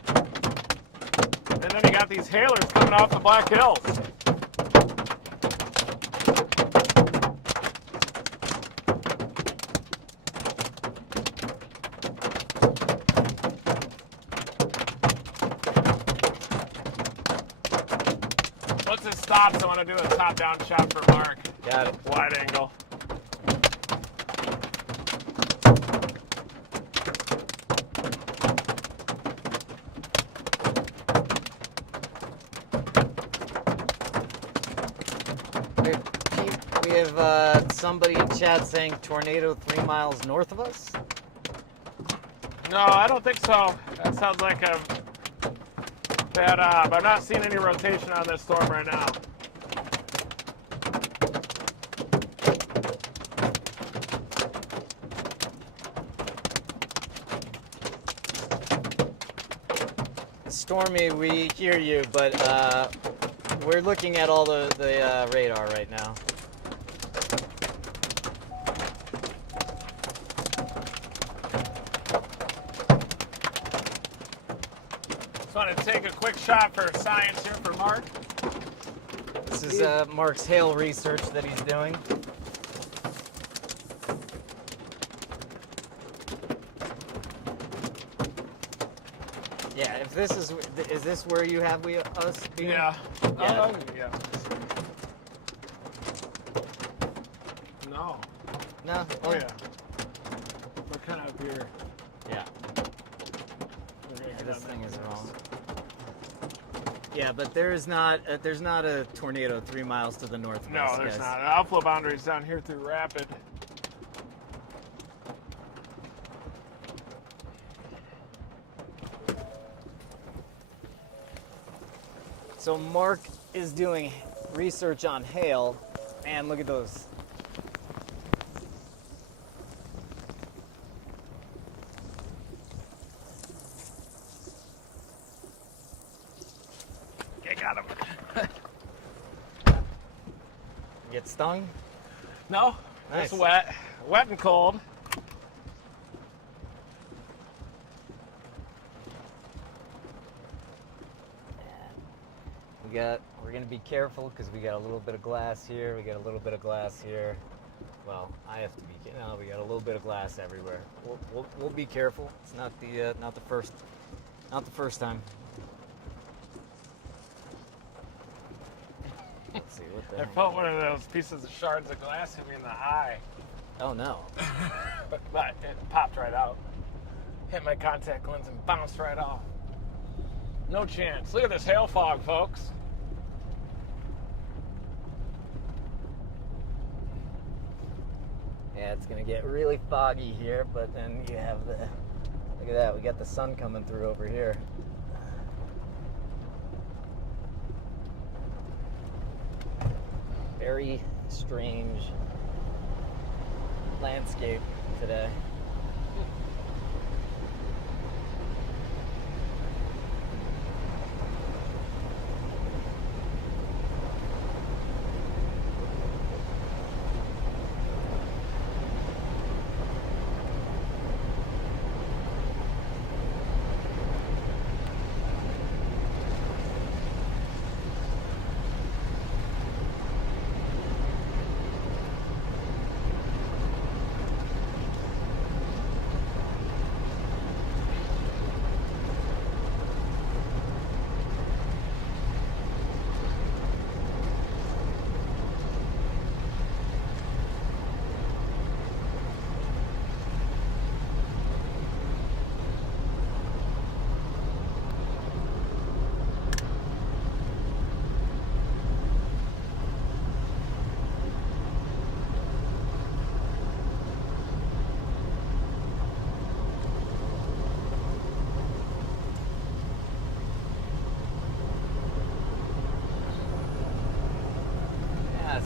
And then you got these hailers coming off the Black Hills. Once it stops, I want to do a top-down shot for Mark. Got it. Wide angle. We have somebody in chat saying tornado 3 miles north of us. No, I don't think so. That sounds like a bad but I'm not seeing any rotation on this storm right now. Stormy, we hear you, but we're looking at all the radar right now. Just want to take a quick shot for science here for Mark. This is Mark's hail research that he's doing. Yeah, if this is this where you have us being? Yeah. Yeah. Yeah. No. Oh yeah. We're kind of up here. Yeah. We're gonna get This on thing that is one wrong. next. Yeah, but there's not a tornado 3 miles to the northwest. No, there's guys. not. Outflow boundaries down here through Rapid. So Mark is doing research on hail. Man, look at those. I got him. Get stung? No, Nice. it's wet. Wet and cold. We're gonna be careful because we got a little bit of glass here. We got a little bit of glass here. Well, I have to be. No, we got a little bit of glass everywhere. We'll be careful. It's not the first time. Let's see what the. I felt one of those pieces of shards of glass hit me in the eye, Oh no. but it popped right out. Hit my contact lens and bounced right off. No chance. Look at this hail fog, folks. Yeah, it's gonna get really foggy here, but then you have the. Look at that. We got the sun coming through over here. Very strange landscape today.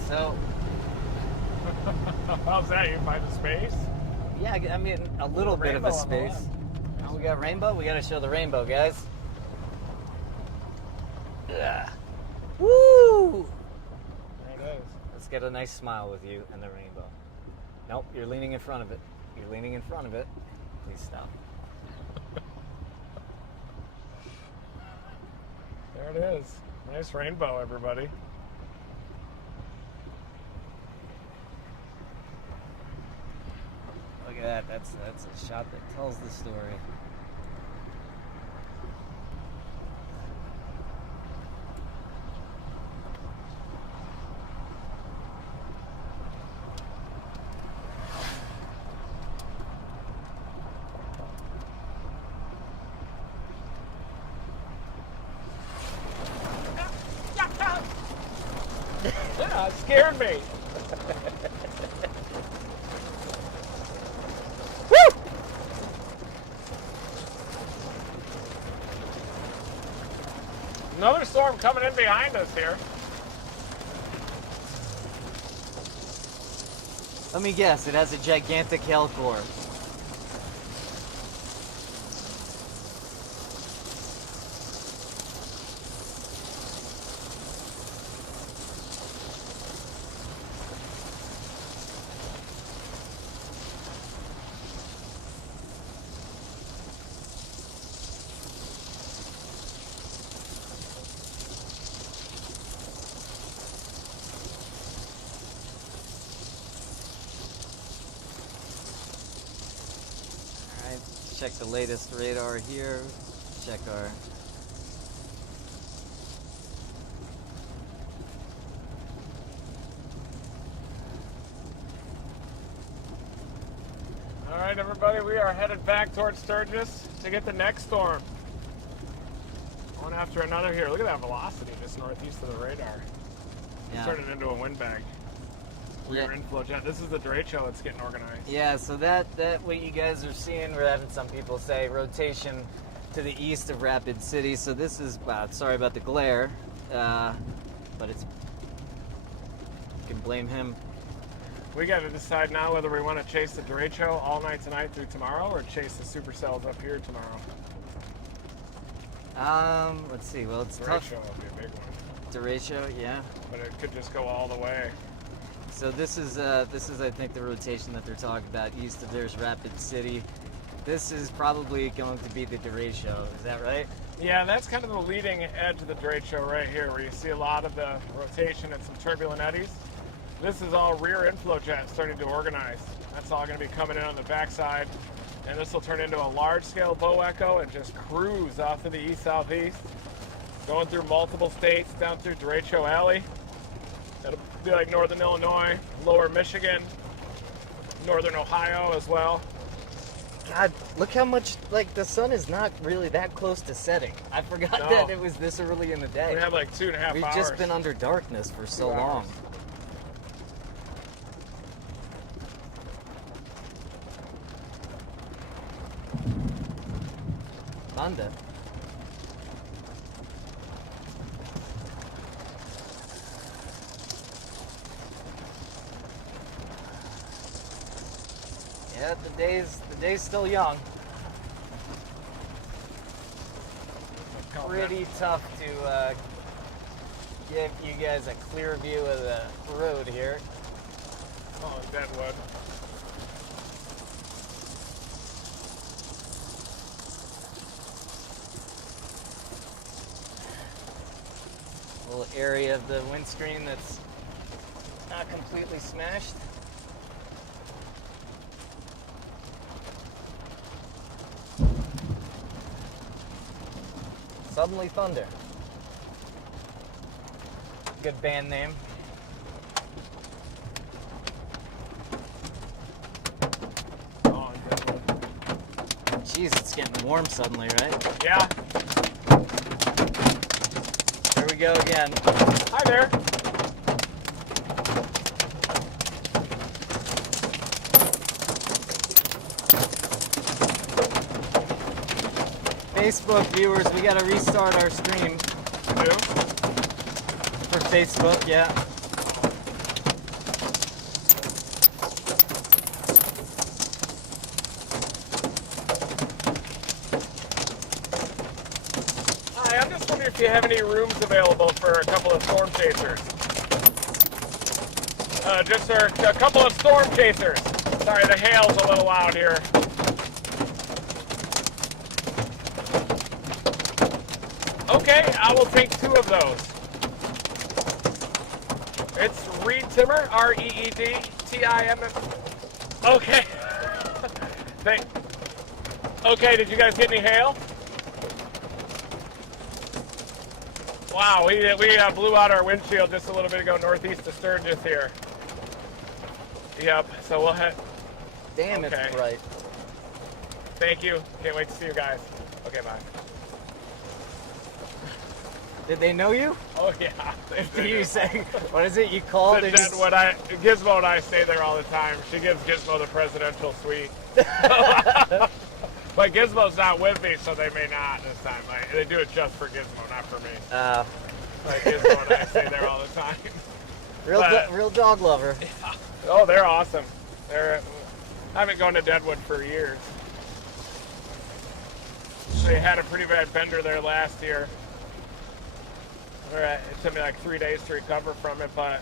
So, How's that? You find a space? yeah, I mean, a little bit of a Rainbow on the space. left. Oh, we got rainbow? We gotta show the rainbow, guys. Yeah. Woo! There it is. Let's get a nice smile with you and the rainbow. Nope, you're leaning in front of it. You're leaning in front of it. Please stop. There it is. Nice rainbow, everybody. Look at that. That's a shot that tells the story. Yeah, it scared me. Another storm coming in behind us here. Let me guess, it has a gigantic hail core. Check the latest radar here. Check our right, everybody, we are headed back towards Sturgis to get the next storm. One after another here. Look at that velocity just northeast of the radar. Yeah. Turning into a windbag. Rear inflow jet. This is the derecho that's getting organized. Yeah, so that what you guys are seeing, we're having some people say rotation to the east of Rapid City. So this is, wow, sorry about the glare, but it's, you can blame him. We got to decide now whether we want to chase the derecho all night tonight through tomorrow or chase the supercells up here tomorrow. Let's see. Well, it's Derecho tough. will be a big one. Derecho, yeah. But it could just go all the way. So this is I think the rotation that they're talking about. East of there's Rapid City. This is probably going to be the derecho. Is that right? Yeah, that's kind of the leading edge of the derecho right here, where you see a lot of the rotation and some turbulent eddies. This is all rear inflow jet starting to organize. That's all going to be coming in on the backside. And this will turn into a large-scale bow echo and just cruise off to the east-southeast, going through multiple states, down through Derecho Alley. It'll be like northern Illinois, lower Michigan, northern Ohio as well. God, look how much, like, the sun is not really that close to setting. I forgot that it was this early in the day. We have like 2.5 hours. We've just been under darkness for so long. Honda. Yeah, the day's still young. Pretty tough to give you guys a clear view of the road here. Oh, Deadwood. Little area of the windscreen that's not completely smashed. Suddenly Thunder. Good band name. Oh, Deadwood. Jeez, it's getting warm suddenly, right? Yeah. Here we go again. Hi there. Facebook viewers, we gotta restart our stream New? for Facebook, yeah. Hi, I'm just wondering if you have any rooms available for a couple of storm chasers. Just a couple of storm chasers. Sorry, the hail's a little loud here. Okay, I will take 2 of those. It's Reed Timmer, R-E-E-D-T-I-M-M. Okay. Okay, did you guys get any hail? Wow, we blew out our windshield just a little bit ago northeast of Sturgis here. Yep, so we'll head. Damn, Okay. it's bright. Thank you. Can't wait to see you guys. Okay, bye. Did they know you? Oh, yeah. Did you say, what is it, you called? Gizmo and I stay there all the time. She gives Gizmo the presidential suite. But Gizmo's not with me, so they may not this time. They do it just for Gizmo, not for me. Like Gizmo and I stay there all the time. Real dog lover. Oh, they're awesome. I haven't gone to Deadwood for years. They had a pretty bad bender there last year. It took me like 3 days to recover from it, but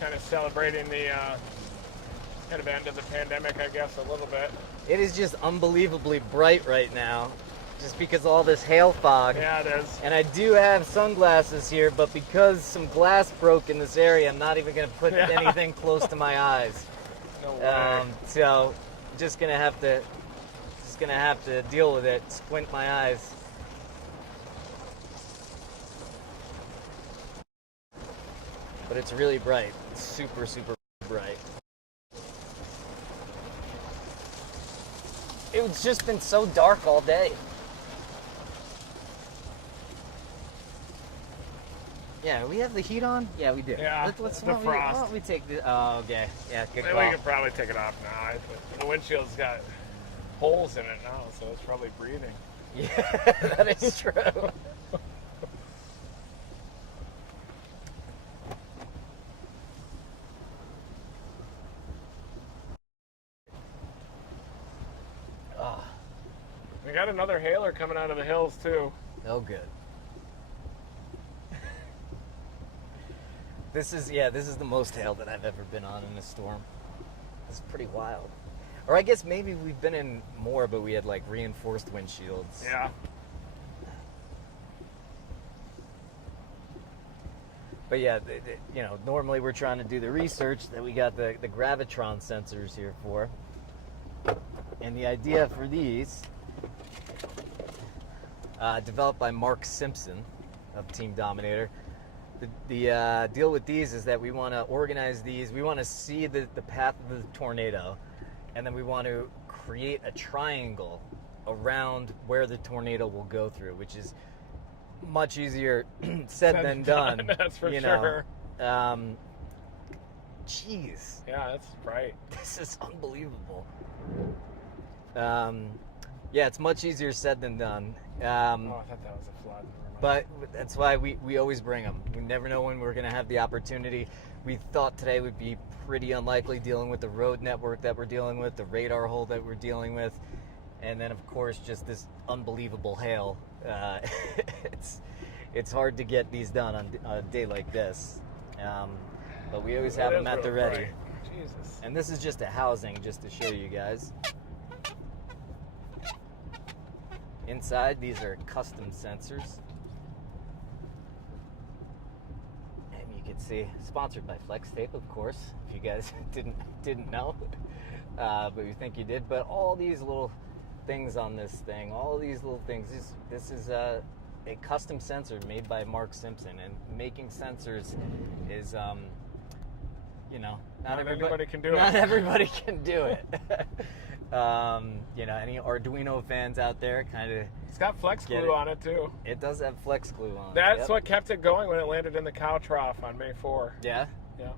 kind of celebrating the kind of end of the pandemic, I guess, a little bit. It is just unbelievably bright right now, just because of all this hail fog. Yeah, it is. And I do have sunglasses here, but because some glass broke in this area, I'm not even going to put anything close to my eyes. No way. So, just gonna have to deal with it. Squint my eyes. But it's really bright. It's super, super bright. It's just been so dark all day. Yeah, we have the heat on? Yeah, we do. Yeah, Let's the why frost. don't we take the... Oh, okay. Yeah, good Maybe call. we could probably take it off now. The windshield's got holes in it now, so it's probably breathing. Yeah, that is true. Oh, We got another hailer coming out of the hills too. no good. This is the most hail that I've ever been on in a storm. It's pretty wild. Or I guess maybe we've been in more, but we had like reinforced windshields. Yeah. But yeah, normally we're trying to do the research that we got the gravitron sensors here for. And the idea for these, developed by Mark Simpson of Team Dominator, the deal with these is that we want to organize these. We want to see the path of the tornado, and then we want to create a triangle around where the tornado will go through, which is much easier said than done. That's for sure. Jeez. Yeah, that's right. This is unbelievable. Yeah, it's much easier said than done. Oh, I thought that was a flood. But that's why we always bring them. We never know when we're going to have the opportunity. We thought today would be pretty unlikely, dealing with the road network that we're dealing with, the radar hole that we're dealing with, and then of course just this unbelievable hail. It's hard to get these done on a day like this, but we always have them at the ready. Jesus. And this is just a housing, just to show you guys. Inside, these are custom sensors. And you can see, sponsored by Flex Tape, of course, if you guys didn't know. But we think you did. But all these little things on this thing, all these little things, this is a custom sensor made by Mark Simpson. And making sensors is, not everybody can do it. Not everybody can do it. Any Arduino fans out there, kind of. It's got flex glue on it too. It does have flex glue on it. That's what kept it going when it landed in the cow trough on May 4. Yeah? Yeah.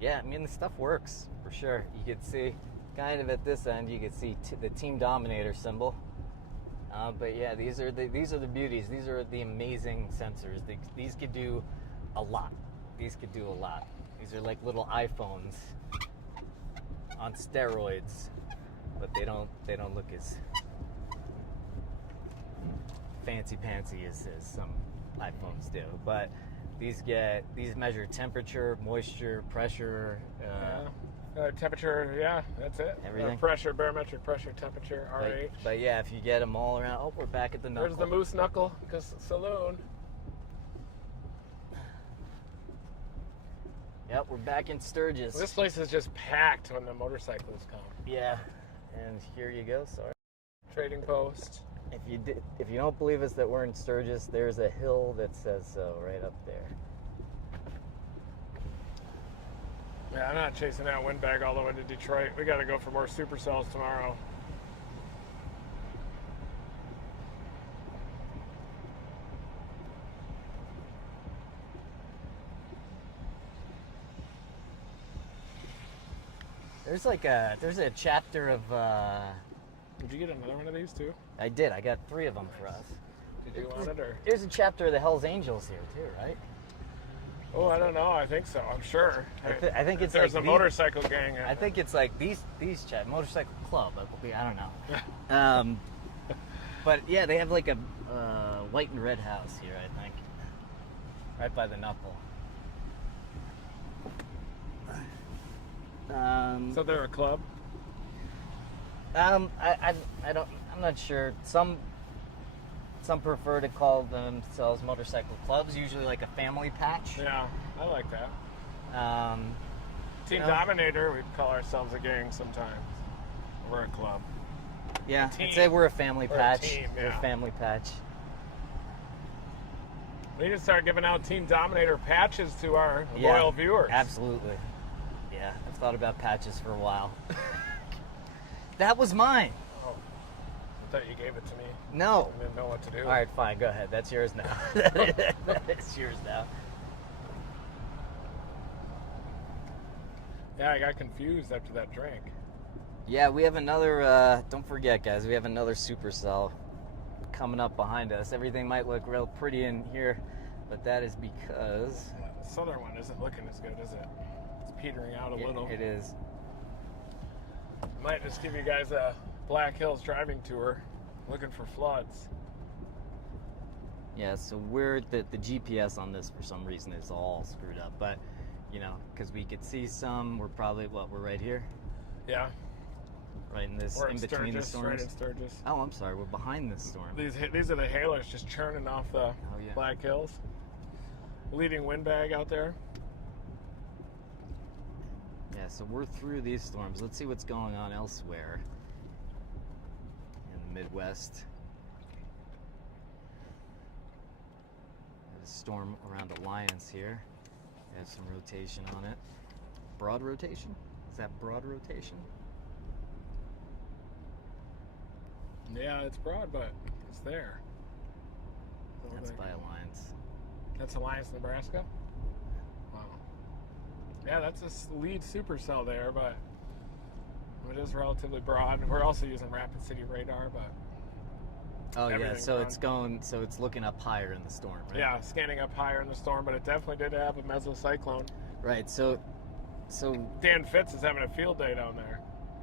Yeah, I mean, the stuff works, for sure. You can see, kind of at this end, you can see the Team Dominator symbol. But yeah, these are the beauties. These are the amazing sensors. These could do a lot. These could do a lot. These are like little iPhones on steroids, but they don't look as fancy pantsy as some iPhones do. But these measure temperature, moisture, pressure. Temperature, yeah, that's it. Everything. Pressure, barometric pressure, temperature, RH. But yeah, if you get them all around, oh, we're back at the knuckle. There's the Moose Knuckle Saloon. Yep, we're back in Sturgis. This place is just packed when the motorcycles come. Yeah, and here you go. Sorry. Trading post. If you don't believe us that we're in Sturgis, there's a hill that says so right up there. Yeah, I'm not chasing that windbag all the way to Detroit. We got to go for more Supercells tomorrow. There's a chapter of. Did you get another one of these too? I did. I got 3 of them for us. Did you want it or? There's a chapter of the Hells Angels here too, right? Oh, I don't know. I think so. I'm sure. I think it's there's like a motorcycle gang. I think it's like these motorcycle club. I don't know. But yeah, they have like a white and red house here. I think right by the knuckle. So they're a club. I'm not sure. Some prefer to call themselves motorcycle clubs. Usually like a family patch. Yeah, I like that. Team know. Dominator, we call ourselves a gang sometimes. We're a club. Yeah, team. I'd say we're a family We're a patch. team, We're a yeah. family patch. We need to start giving out Team Dominator patches to our Yeah, loyal viewers. Absolutely. Yeah, I've thought about patches for a while. That was mine. Oh. thought you gave it to me. No. I didn't know what to do. All right, fine. Go ahead. That's yours now. It's yours now. Yeah, I got confused after that drink. Yeah, we have another, don't forget, guys, we have another supercell coming up behind us. Everything might look real pretty in here, but that is because... Yeah, the southern one isn't looking as good, is it? It's petering out a little. It is. Might just give you guys a Black Hills driving tour, looking for floods. Yeah, so the GPS on this, for some reason, is all screwed up, but, you know, because we could see some, we're probably, we're right here? Yeah. Right in this, We're in between the Sturgis, storms. right in Sturgis. Oh, I'm sorry, we're behind this storm. These are the hailers just churning off the yeah. Black Hills. Leading windbag out there. Yeah, so we're through these storms. Let's see what's going on elsewhere in the Midwest. There's a storm around Alliance here. Has some rotation on it. Broad rotation? Is that broad rotation? Yeah, it's broad, but it's there. That's by Alliance. That's Alliance, Nebraska? Wow. Yeah, that's a lead supercell there, but it is relatively broad. We're also using Rapid City radar, but... Oh yeah, so it's looking up higher in the storm, right? Yeah, scanning up higher in the storm, but it definitely did have a mesocyclone. Right, so Dan Fitz is having a field day down there.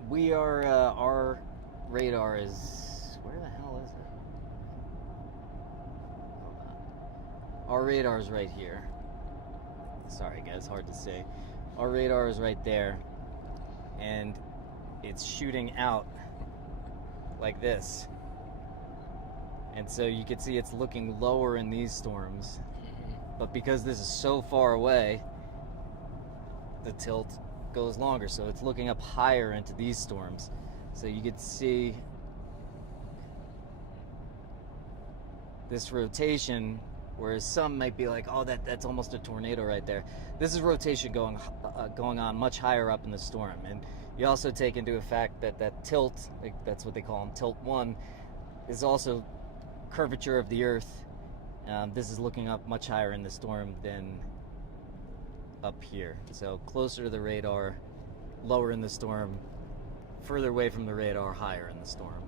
we are, our radar is... Where the hell is it? Hold on. Our radar is right here. Sorry guys, hard to say. Our radar is right there, and it's shooting out like this. And so you can see it's looking lower in these storms, but because this is so far away, the tilt goes longer, so it's looking up higher into these storms. So you could see this rotation, whereas some might be like, oh, that's almost a tornado right there. This is rotation going on much higher up in the storm. And you also take into effect that tilt, like that's what they call them, tilt 1, is also curvature of the earth. This is looking up much higher in the storm than up here. So closer to the radar, lower in the storm, further away from the radar, higher in the storm.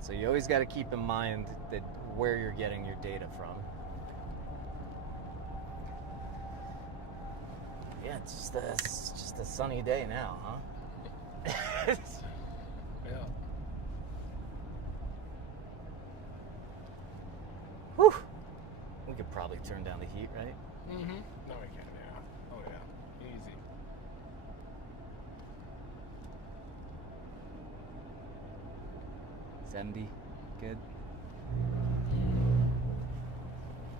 So you always got to keep in mind that where you're getting your data from. Yeah, it's just a sunny day now, huh? Yeah. Whew. We could probably turn down the heat, right? Mm-hmm. No, we can, yeah. Oh, yeah. Easy. 70, good.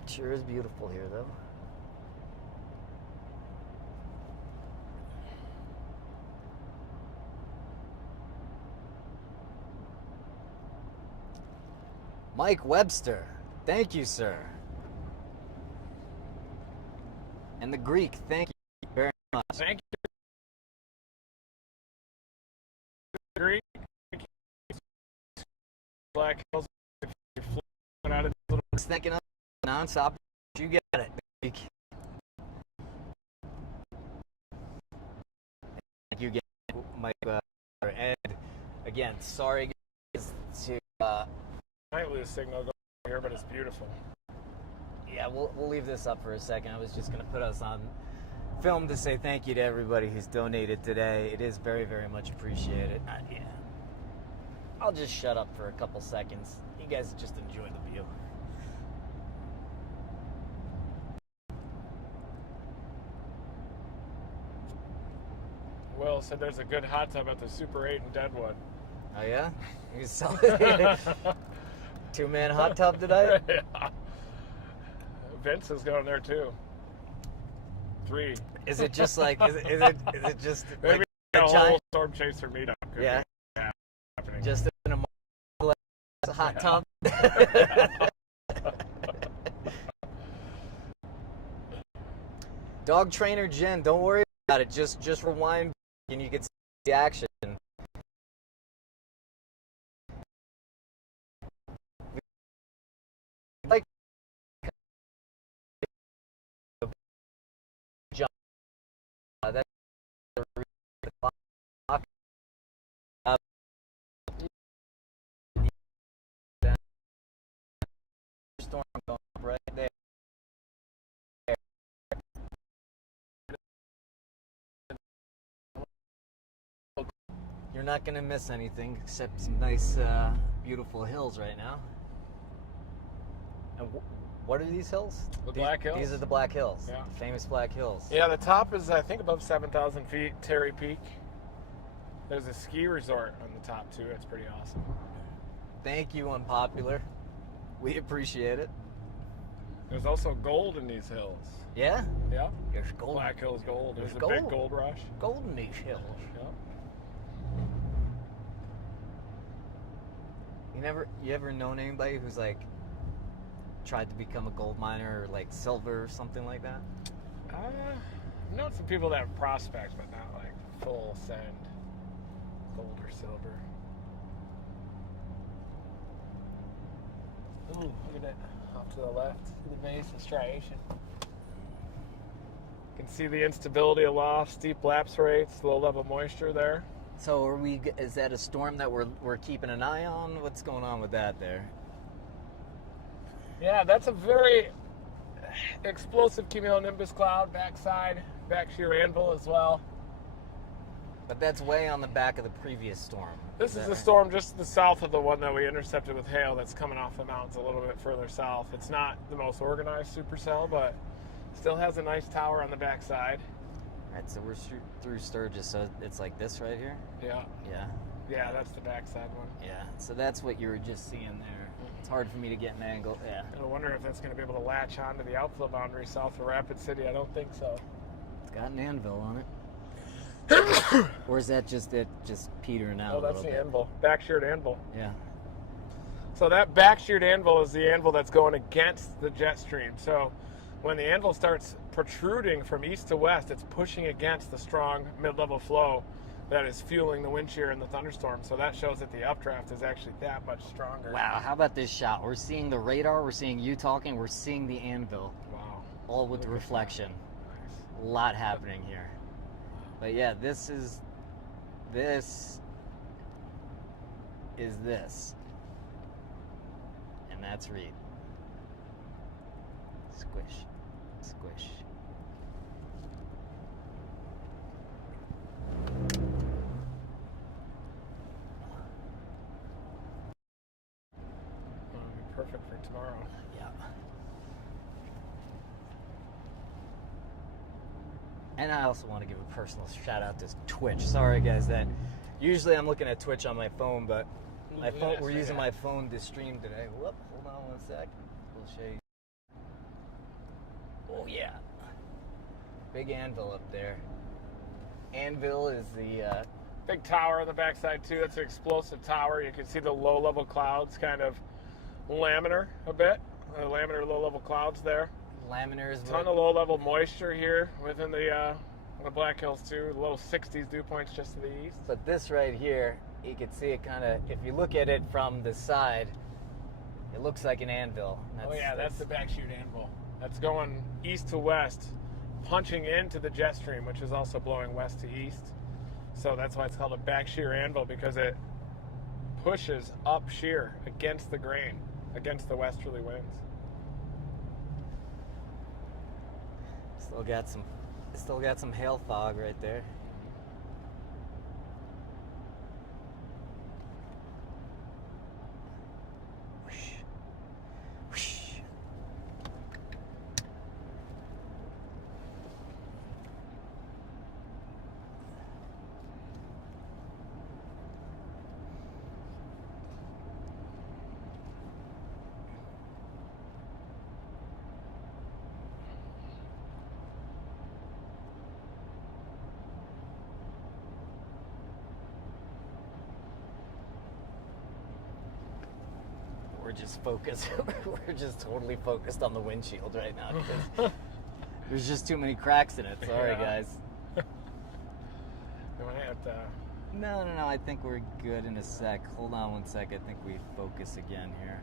Sure is beautiful here, though. Mike Webster, thank you, sir. And the Greek, thank you very much. Thank you. Greek. Black Hills. If you're flying out of these little... Thinking of nonstop, you get it. Thank you again, Mike. And again, sorry guys to. Might lose signal going here, but it's beautiful. Yeah, we'll leave this up for a second. I was just gonna put us on film to say thank you to everybody who's donated today. It is very, very much appreciated. Yeah. I'll just shut up for a couple seconds. You guys just enjoy the view. Will said there's a good hot tub at the Super 8 in Deadwood. Oh yeah? You saw it? 2-man hot tub tonight? Yeah. Vince is going there too. 3. Is it just like is it just Maybe like a a whole giant? Stormchaser meetup. Could Yeah. be happening. Just in a hot tub. Dog trainer Jen, don't worry about it. Just rewind and you can see the action. You're not gonna miss anything except some nice, beautiful hills right now. And what are these hills? The Black Hills. These are the Black Hills. Yeah. The famous Black Hills. Yeah, the top is, I think, above 7,000 feet, Terry Peak. There's a ski resort on the top, too. It's pretty awesome. Thank you, Unpopular. We appreciate it. There's also gold in these hills. Yeah? Yeah. There's gold. Black Hills gold. There's a gold. big gold rush. Gold in these hills. Yeah. You ever known anybody who's like tried to become a gold miner or like silver or something like that? I've known some people that have prospects, but not like full send gold or silver. Ooh, look at it. Off to the left, to the base of striation. You can see the instability aloft, steep lapse rates, low level moisture there. So is that a storm that we're keeping an eye on? What's going on with that there? Yeah, that's a very explosive cumulonimbus cloud, back shear anvil as well. But that's way on the back of the previous storm. This is the storm just to the south of the one that we intercepted with hail that's coming off the mountains a little bit further south. It's not the most organized supercell, but still has a nice tower on the backside. All right, so we're through Sturgis, so it's like this right here? Yeah. Yeah. Yeah, that's the backside one. Yeah, so that's what you were just seeing there. It's hard for me to get an angle. Yeah. I wonder if that's going to be able to latch onto the outflow boundary south of Rapid City. I don't think so. It's got an anvil on it. Or is that just it just petering out? Oh, that's the anvil. Back sheared anvil. Yeah. So that back sheared anvil is the anvil that's going against the jet stream. So when the anvil starts protruding from east to west, it's pushing against the strong mid-level flow that is fueling the wind shear and the thunderstorm. So that shows that the updraft is actually that much stronger. Wow, how about this shot? We're seeing the radar, we're seeing you talking, we're seeing the anvil. Wow. All with the reflection. Nice. A lot happening here. But yeah, this is this. And that's Reed. Squish. Squish. Perfect for tomorrow. Yeah. And I also want to give a personal shout out to Twitch. Sorry guys that usually I'm looking at Twitch on my phone, but we're using my phone to stream today. Whoop, hold on one sec. We'll show you. Oh yeah. Big anvil up there. Anvil is the big tower on the backside too. That's an explosive tower. You can see the low level clouds kind of laminar a bit. Laminar low level clouds there. Laminar is ton of low level moisture here within the Black Hills too. Low 60s dew points just to the east. But this right here, you can see it kind of, if you look at it from the side, it looks like an anvil. That's the back sheared anvil. That's going east to west, punching into the jet stream, which is also blowing west to east. So that's why it's called a back shear anvil, because it pushes up shear against the grain, against the westerly winds. Still got some hail fog right there. Whoosh. Whoosh. We're just focused. We're just totally focused on the windshield right now because there's just too many cracks in it. Sorry, guys. No. I think we're good in a sec. Hold on one sec. I think we focus again here.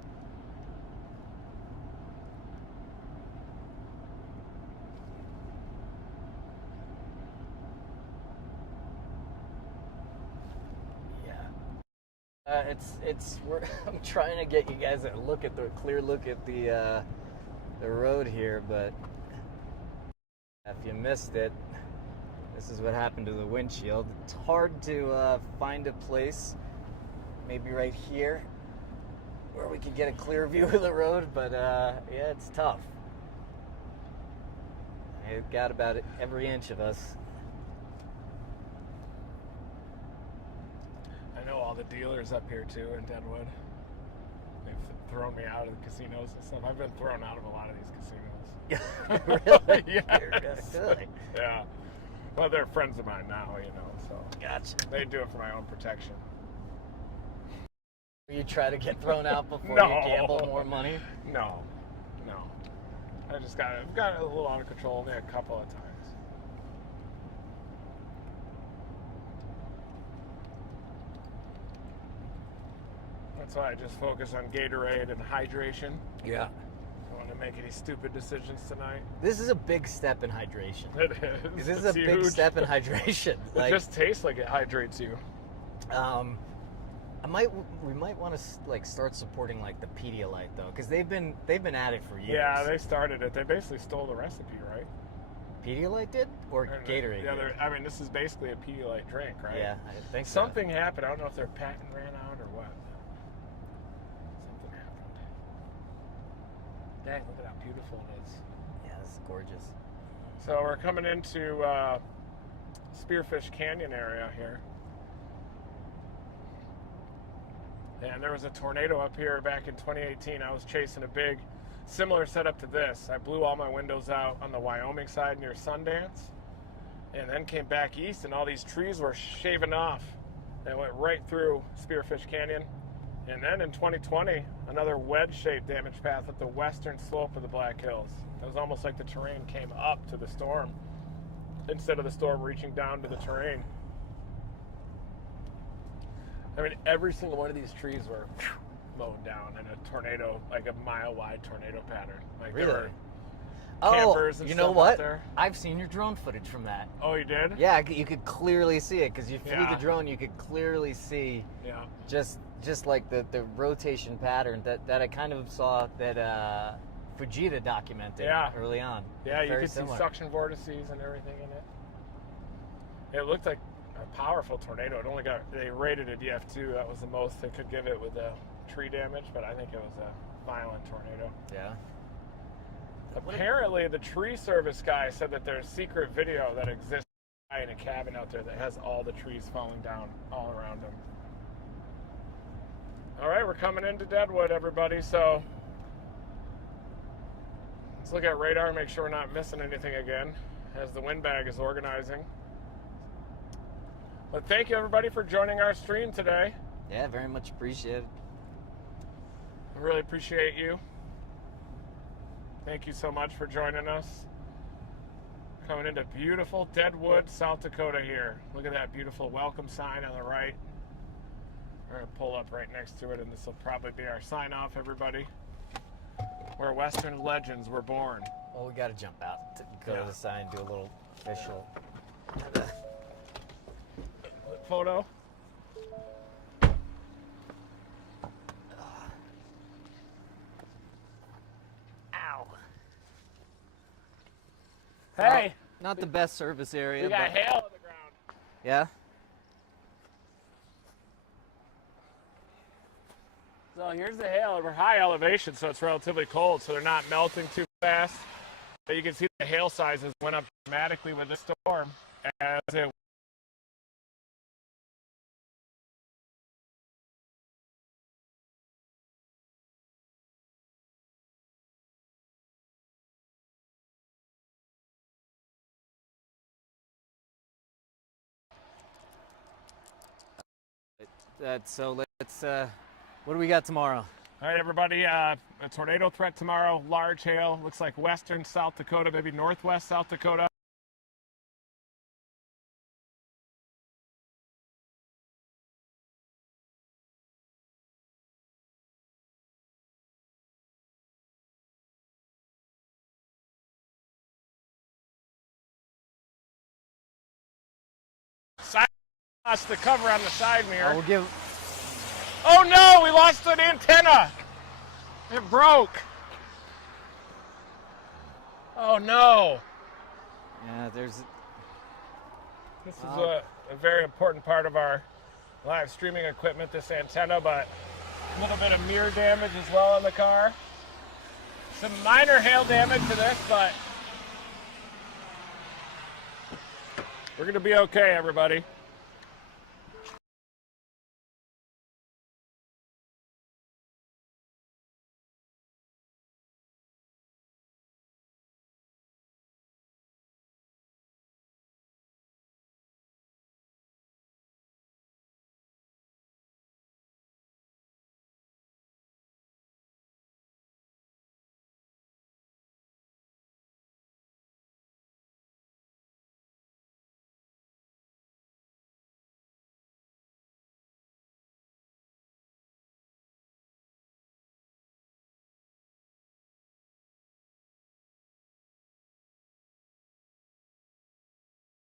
I'm trying to get you guys a clear look at the road here, but if you missed it, This is what happened to the windshield. It's hard to find a place, maybe right here, where we can get a clear view of the road, but yeah, it's tough. It got about every inch of us. I know all the dealers up here too in Deadwood. They've thrown me out of the casinos and stuff. I've been thrown out of a lot of these casinos. Really? Yes. Really? Yeah. Well, they're friends of mine now, you know, so. Gotcha. They do it for my own protection. You try to get thrown out before No. you gamble more money? No. I've got a little out of control only a couple of times. That's why I just focus on Gatorade and hydration. Yeah. I don't want to make any stupid decisions tonight. This is a big step in hydration. It is. This is It's a big huge. step in hydration. It just tastes like it hydrates you. We might want to like start supporting like the Pedialyte though, because they've been at it for years. Yeah, they started it. They basically stole the recipe, right? Pedialyte did, or Gatorade? The other, did? I mean, this is basically a Pedialyte drink, right? Yeah, I think so. Something happened. I don't know if their patent ran out or what. Something happened. Dang, look at how beautiful it is. Yeah, this is gorgeous. So we're coming into Spearfish Canyon area here. And there was a tornado up here back in 2018. I was chasing a big, similar setup to this. I blew all my windows out on the Wyoming side near Sundance, and then came back east, and all these trees were shaven off. They went right through Spearfish Canyon. And then in 2020, another wedge-shaped damage path up the western slope of the Black Hills. It was almost like the terrain came up to the storm instead of the storm reaching down to the terrain. I mean, every single one of these trees were mowed down in a tornado, like a mile-wide tornado pattern. Like Really? there were Oh, campers and you know stuff what? out there. I've seen your drone footage from that. Oh, you did? Yeah, you could clearly see it because you flew Yeah. the drone. You could clearly see Yeah. just like the rotation pattern that I kind of saw that Fujita documented Yeah. early on. Yeah, you Very could similar. see suction vortices and everything in it. It looked like a powerful tornado. It only they rated it EF2. That was the most they could give it with the tree damage, but I think it was a violent tornado. Yeah. Apparently, the tree service guy said that there's secret video that exists in a cabin out there that has all the trees falling down all around him. All right, we're coming into Deadwood, everybody, so let's look at radar, make sure we're not missing anything again as the wind bag is organizing. But thank you, everybody, for joining our stream today. Yeah, very much appreciated. I really appreciate you. Thank you so much for joining us. Coming into beautiful Deadwood, South Dakota here. Look at that beautiful welcome sign on the right. We're going to pull up right next to it, and this will probably be our sign-off, everybody. Where Western legends were born. Well, we got to jump out to go to the side and do a little official Photo. Ow. Hey, Not the best service area, we got but hail on the ground. yeah. So here's the hail. We're high elevation, so it's relatively cold, so they're not melting too fast. But you can see the hail sizes went up dramatically with the storm as it So let's. What do we got tomorrow? All right, everybody, a tornado threat tomorrow, large hail, looks like western South Dakota, maybe northwest South Dakota. Lost the cover on the side mirror. We'll give. Oh no, we lost an antenna. It broke. Oh no. Yeah, there's. This is a very important part of our live streaming equipment, this antenna, but a little bit of mirror damage as well on the car. Some minor hail damage to this, but we're going to be okay, everybody.